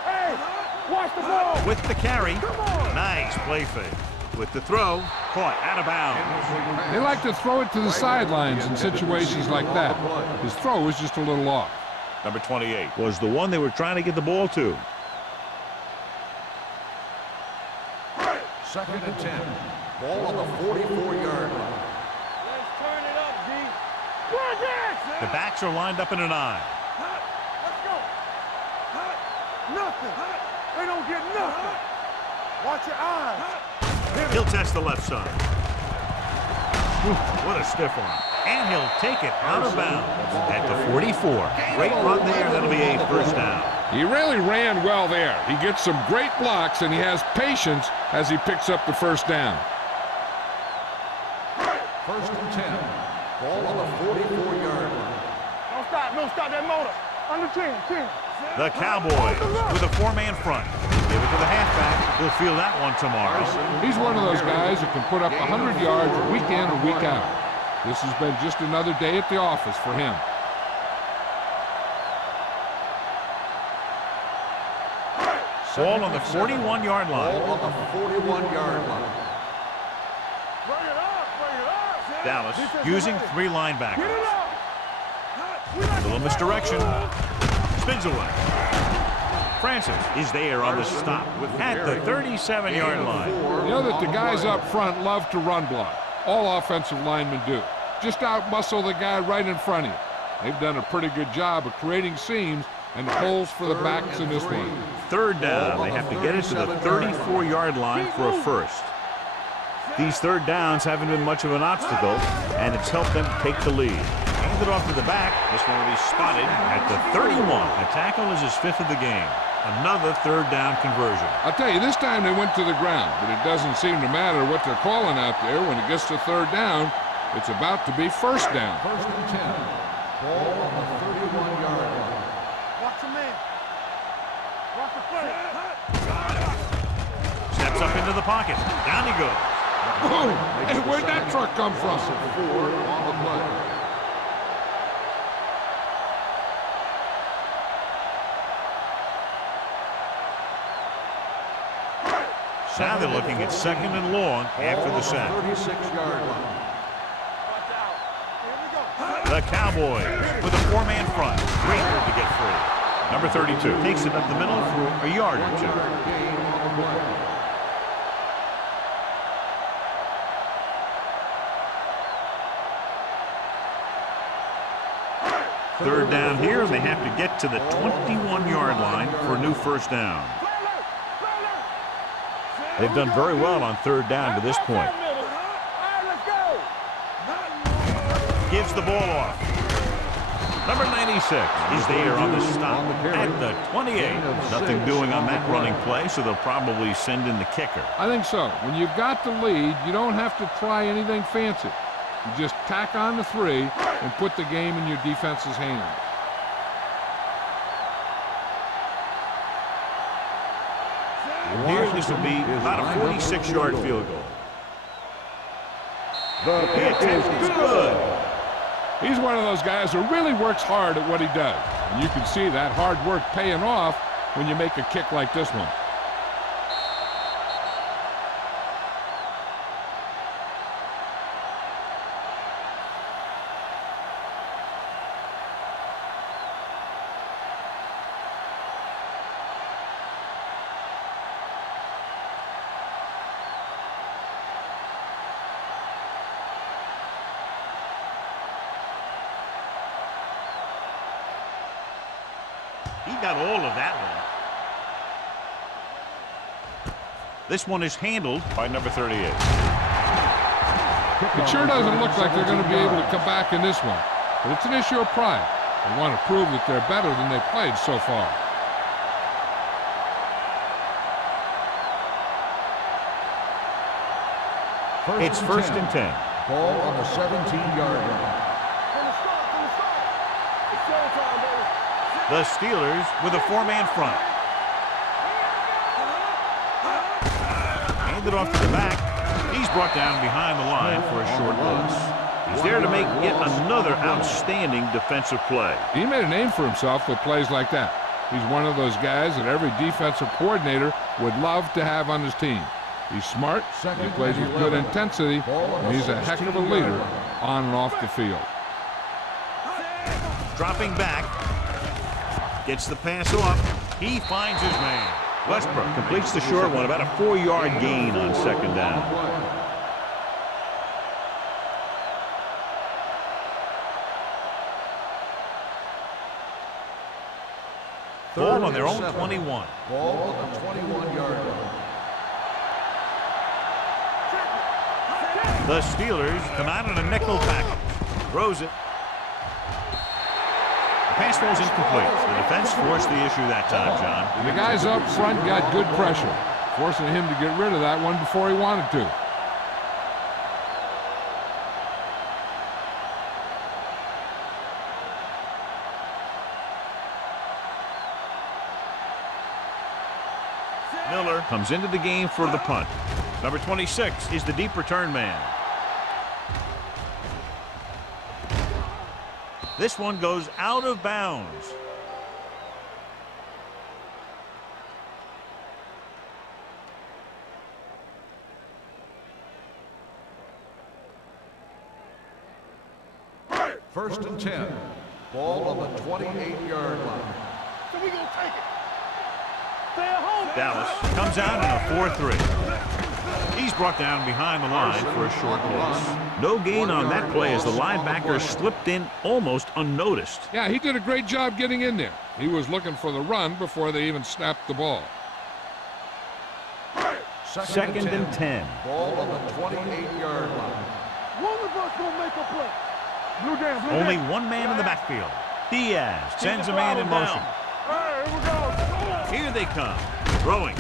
Hey, watch the ball. With the carry, nice play fake. With the throw, caught out of bounds. They like to throw it to the sidelines in situations like that. His throw was just a little off. Number 28 was the one they were trying to get the ball to. Second and 10. Ball on the 44-yard line. Let's turn it up, D. The backs are lined up in an eye. Let's go. Nothing. They don't get nothing. Watch your eyes. He'll test the left side. What a stiff arm. And he'll take it out of bounds at the 44. Great run there. That'll be a first down. He really ran well there. He gets some great blocks, and he has patience as he picks up the first down. First and 10. Ball on the 44-yard line. Don't stop that motor. Under 10. The Cowboys with a 4-man front. Give it to the halfback. We'll feel that one tomorrow. He's one of those guys that can put up 100 yards week in and week out. This has been just another day at the office for him. Ball on the 41-yard line. Ball on the 41-yard line. Bring it up. Dallas using 3 linebackers. Get it up. A little misdirection. Spins away. Francis is there on the stop at the 37-yard line. You know that the guys up front love to run block. All offensive linemen do. Just out-muscle the guy right in front of you. They've done a pretty good job of creating seams and holes for the backs in this one. Third down. They have to get it to the 34-yard line for a first. These third downs haven't been much of an obstacle, and it's helped them take the lead. Hand it off to the back. This one will be spotted at the 31. The tackle is his 5th of the game. Another third down conversion. I'll tell you, this time they went to the ground, but it doesn't seem to matter what they're calling out there. When it gets to third down, it's about to be first down. First and 10. Ball on the 31-yard line. Watch the man. Watch the play. Steps up into the pocket. Down he goes. Boom! Hey, where'd that truck come from? 4 on the play. Now they're looking at second and long after the sack. 36-yard line. Watch out. Here we go. The Cowboys with a 4-man front. Great move to get free. Number 32 takes it up the middle for a yard or 2. Gain on the play. Third down here, and they have to get to the 21-yard line for a new first down. They've done very well on third down to this point. Gives the ball off. Number 96 is there on the stop at the 28. Nothing doing on that running play, so they'll probably send in the kicker. I think so. When you've got the lead, you don't have to try anything fancy. You just tack on the 3 and put the game in your defense's hands. Here, this will be about a 46-yard field goal. The attempt is good. He's one of those guys who really works hard at what he does. And you can see that hard work paying off when you make a kick like this one. got all of that one. This one is handled by number 38. It sure doesn't look like they're going to be able to come back in this one, but it's an issue of pride. They want to prove that they're better than they've played so far. It's first and 10. Ball on the 17-yard line. It's showtime, baby. The Steelers with a 4-man front. Handed off to the back. He's brought down behind the line for a short loss. He's there to make yet another outstanding defensive play. He made a name for himself with plays like that. He's one of those guys that every defensive coordinator would love to have on his team. He's smart, he plays with good intensity, and he's a heck of a leader on and off the field. Dropping back. Gets the pass off. He finds his man. Westbrook completes the short one, about a 4-yard gain on second down. Ball on their own 21. Ball on the 21-yard line. The Steelers come out in a nickel package. Throws it. The pass falls incomplete. The defense forced the issue that time, John. The guys up front got good pressure, forcing him to get rid of that one before he wanted to. Miller comes into the game for the punt. Number 26 is the deep return man. This one goes out of bounds. First and 10. Ball on the 28-yard line. So we gonna take it. Stay at home. Dallas comes out in a 4-3. He's brought down behind the line for a short loss. No gain on that play as the linebacker slipped in almost unnoticed. Yeah, he did a great job getting in there. He was looking for the run before they even snapped the ball. Second and 10. Ball on the 28-yard line. One of us gonna make a play. Blue down, blue Only down. one man in the backfield. Diaz sends a man in motion. All right, here we go. Here they come. Throwing.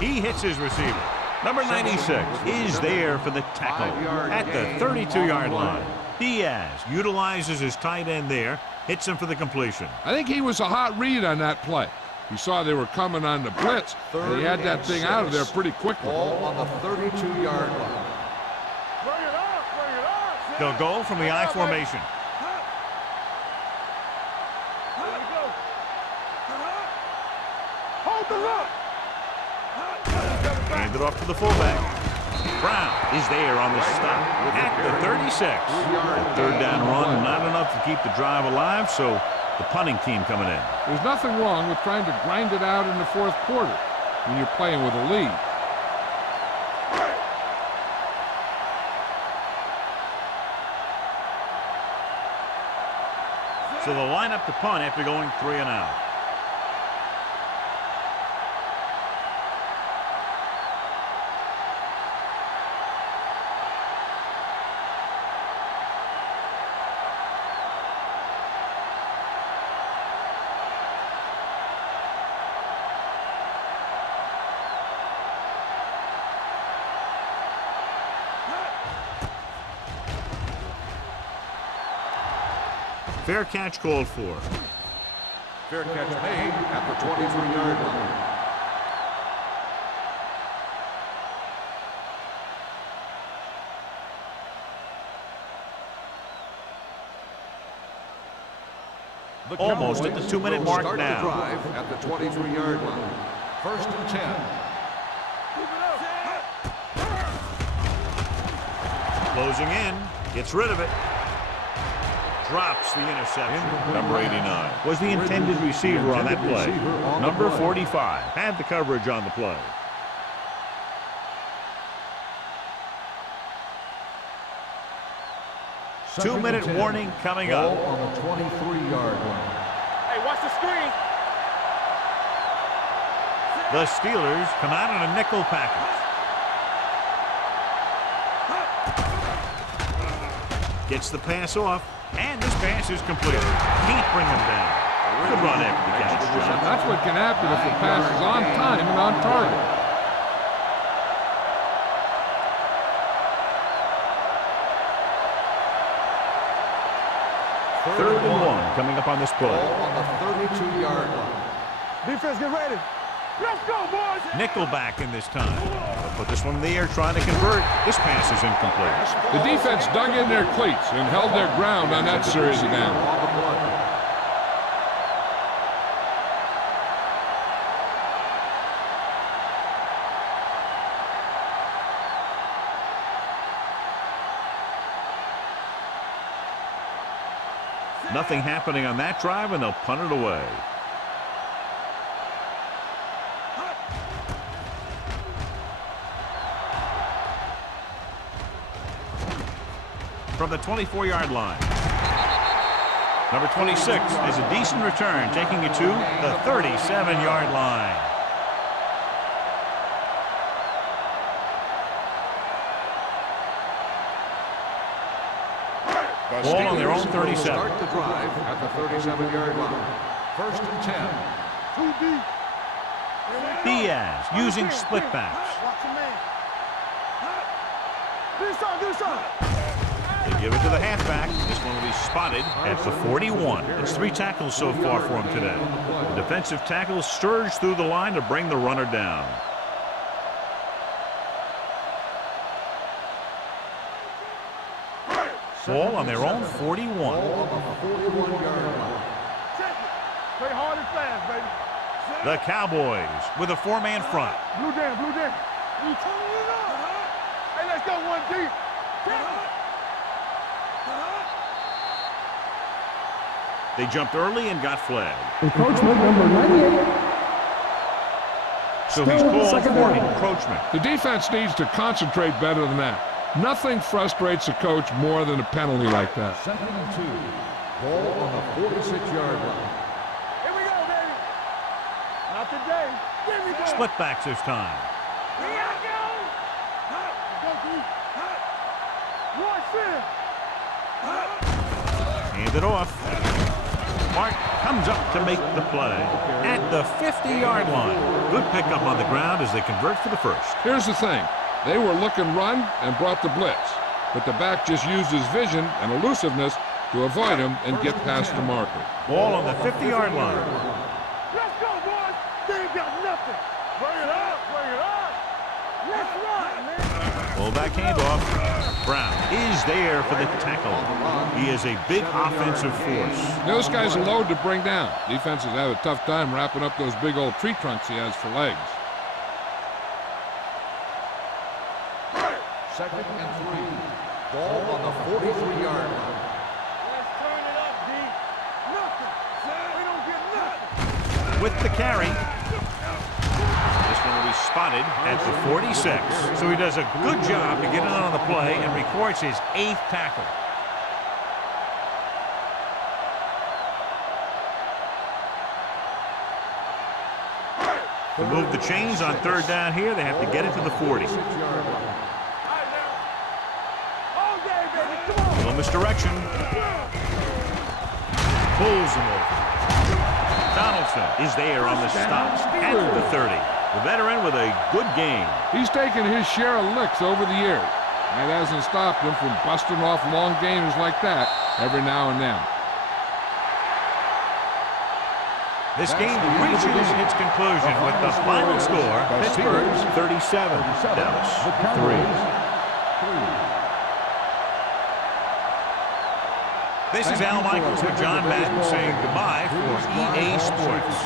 He hits his receiver. Number 96 is there for the tackle at the 32-yard line. Diaz utilizes his tight end there, hits him for the completion. I think he was a hot read on that play. He saw they were coming on the blitz, and he had that thing out of there pretty quickly. Ball on the 32-yard line. Bring it up, bring it up. They'll go from the I formation. Here we go. Hold the look. Handed off to the fullback. Brown is there on the stop at the 36. The third down run, not enough to keep the drive alive, so the punting team coming in. There's nothing wrong with trying to grind it out in the fourth quarter when you're playing with a lead. So they'll line up to punt after going 3 and out. Fair catch called for. Fair catch made at the 23-yard line. Almost at the 2-minute mark Start now. the drive at the 23-yard line. First and 10. Closing in, gets rid of it. Drops the interception. Number 89 was the intended receiver on that play. Number 45 had the coverage on the play. Second 2-minute and 10. warning coming Ball up. on the 23-yard line. Hey, watch the screen. The Steelers come out in a nickel package. Gets the pass off, and this pass is completed. Can't bring him down. Good run after the catch, John. That's what can happen if the pass is on time and on target. Third and 1 coming up on this play. On the 32-yard line. Defense, get ready. Let's go, boys. Nickelback in this time. They'll put this one in the air trying to convert. This pass is incomplete. The defense dug in their cleats and held their ground on that series of downs. On the play. Nothing happening on that drive, and they'll punt it away. From the 24-yard line. Number 26 has a decent return, taking it to the 37-yard line. Ball on their own 37. Start the drive at the 37-yard line. First and 10. Too deep. Diaz using split backs. Watch your man. Do something. They give it to the halfback. This one will be spotted at the 41. It's 3 tackles so far for him today. The defensive tackles surge through the line to bring the runner down. Ball on their own 41. On the 41-yard line. Play hard and fast, baby. The Cowboys with a 4-man front. Blue down. You turning it up. Hey, let's go one deep. They jumped early and got flagged. Encroachment number 98. So he's called for encroachment. The defense needs to concentrate better than that. Nothing frustrates a coach more than a penalty like that. Second and 2. Ball on the 46-yard line. Here we go, baby. Not today. Here we go. Split backs this time. Here I go. Go deep. Watch it. Hand it off. Mark comes up to make the play at the 50-yard line. Good pickup on the ground as they convert for the first. Here's the thing. They were looking run and brought the blitz, but the back just used his vision and elusiveness to avoid him and get past the marker. Ball on the 50-yard line. Let's go, boys. They ain't got nothing. Bring it up. Let's run, man. Full back handoff. Brown is there for the tackle. He is a big offensive force. Those guys are loaded to bring down. Defenses have a tough time wrapping up those big old tree trunks he has for legs. Second and 3. Ball on the 43-yard line. Let's turn it up, D. Nothing. We don't get nothing. With the carry. This one will be spotted at the 46. So he does a good job to get in on the play and records his 8th tackle. To move the chains on third down here, they have to get it to the 40. Little misdirection. Pulls him over. Donaldson is there on the stop at the 30. The veteran with a good game. He's taken his share of licks over the years. That hasn't stopped him from busting off long gainers like that every now and then. This game reaches its conclusion with the final score, Pittsburgh 37, Dallas 3. This is Al Michaels with John Madden saying goodbye for EA Sports.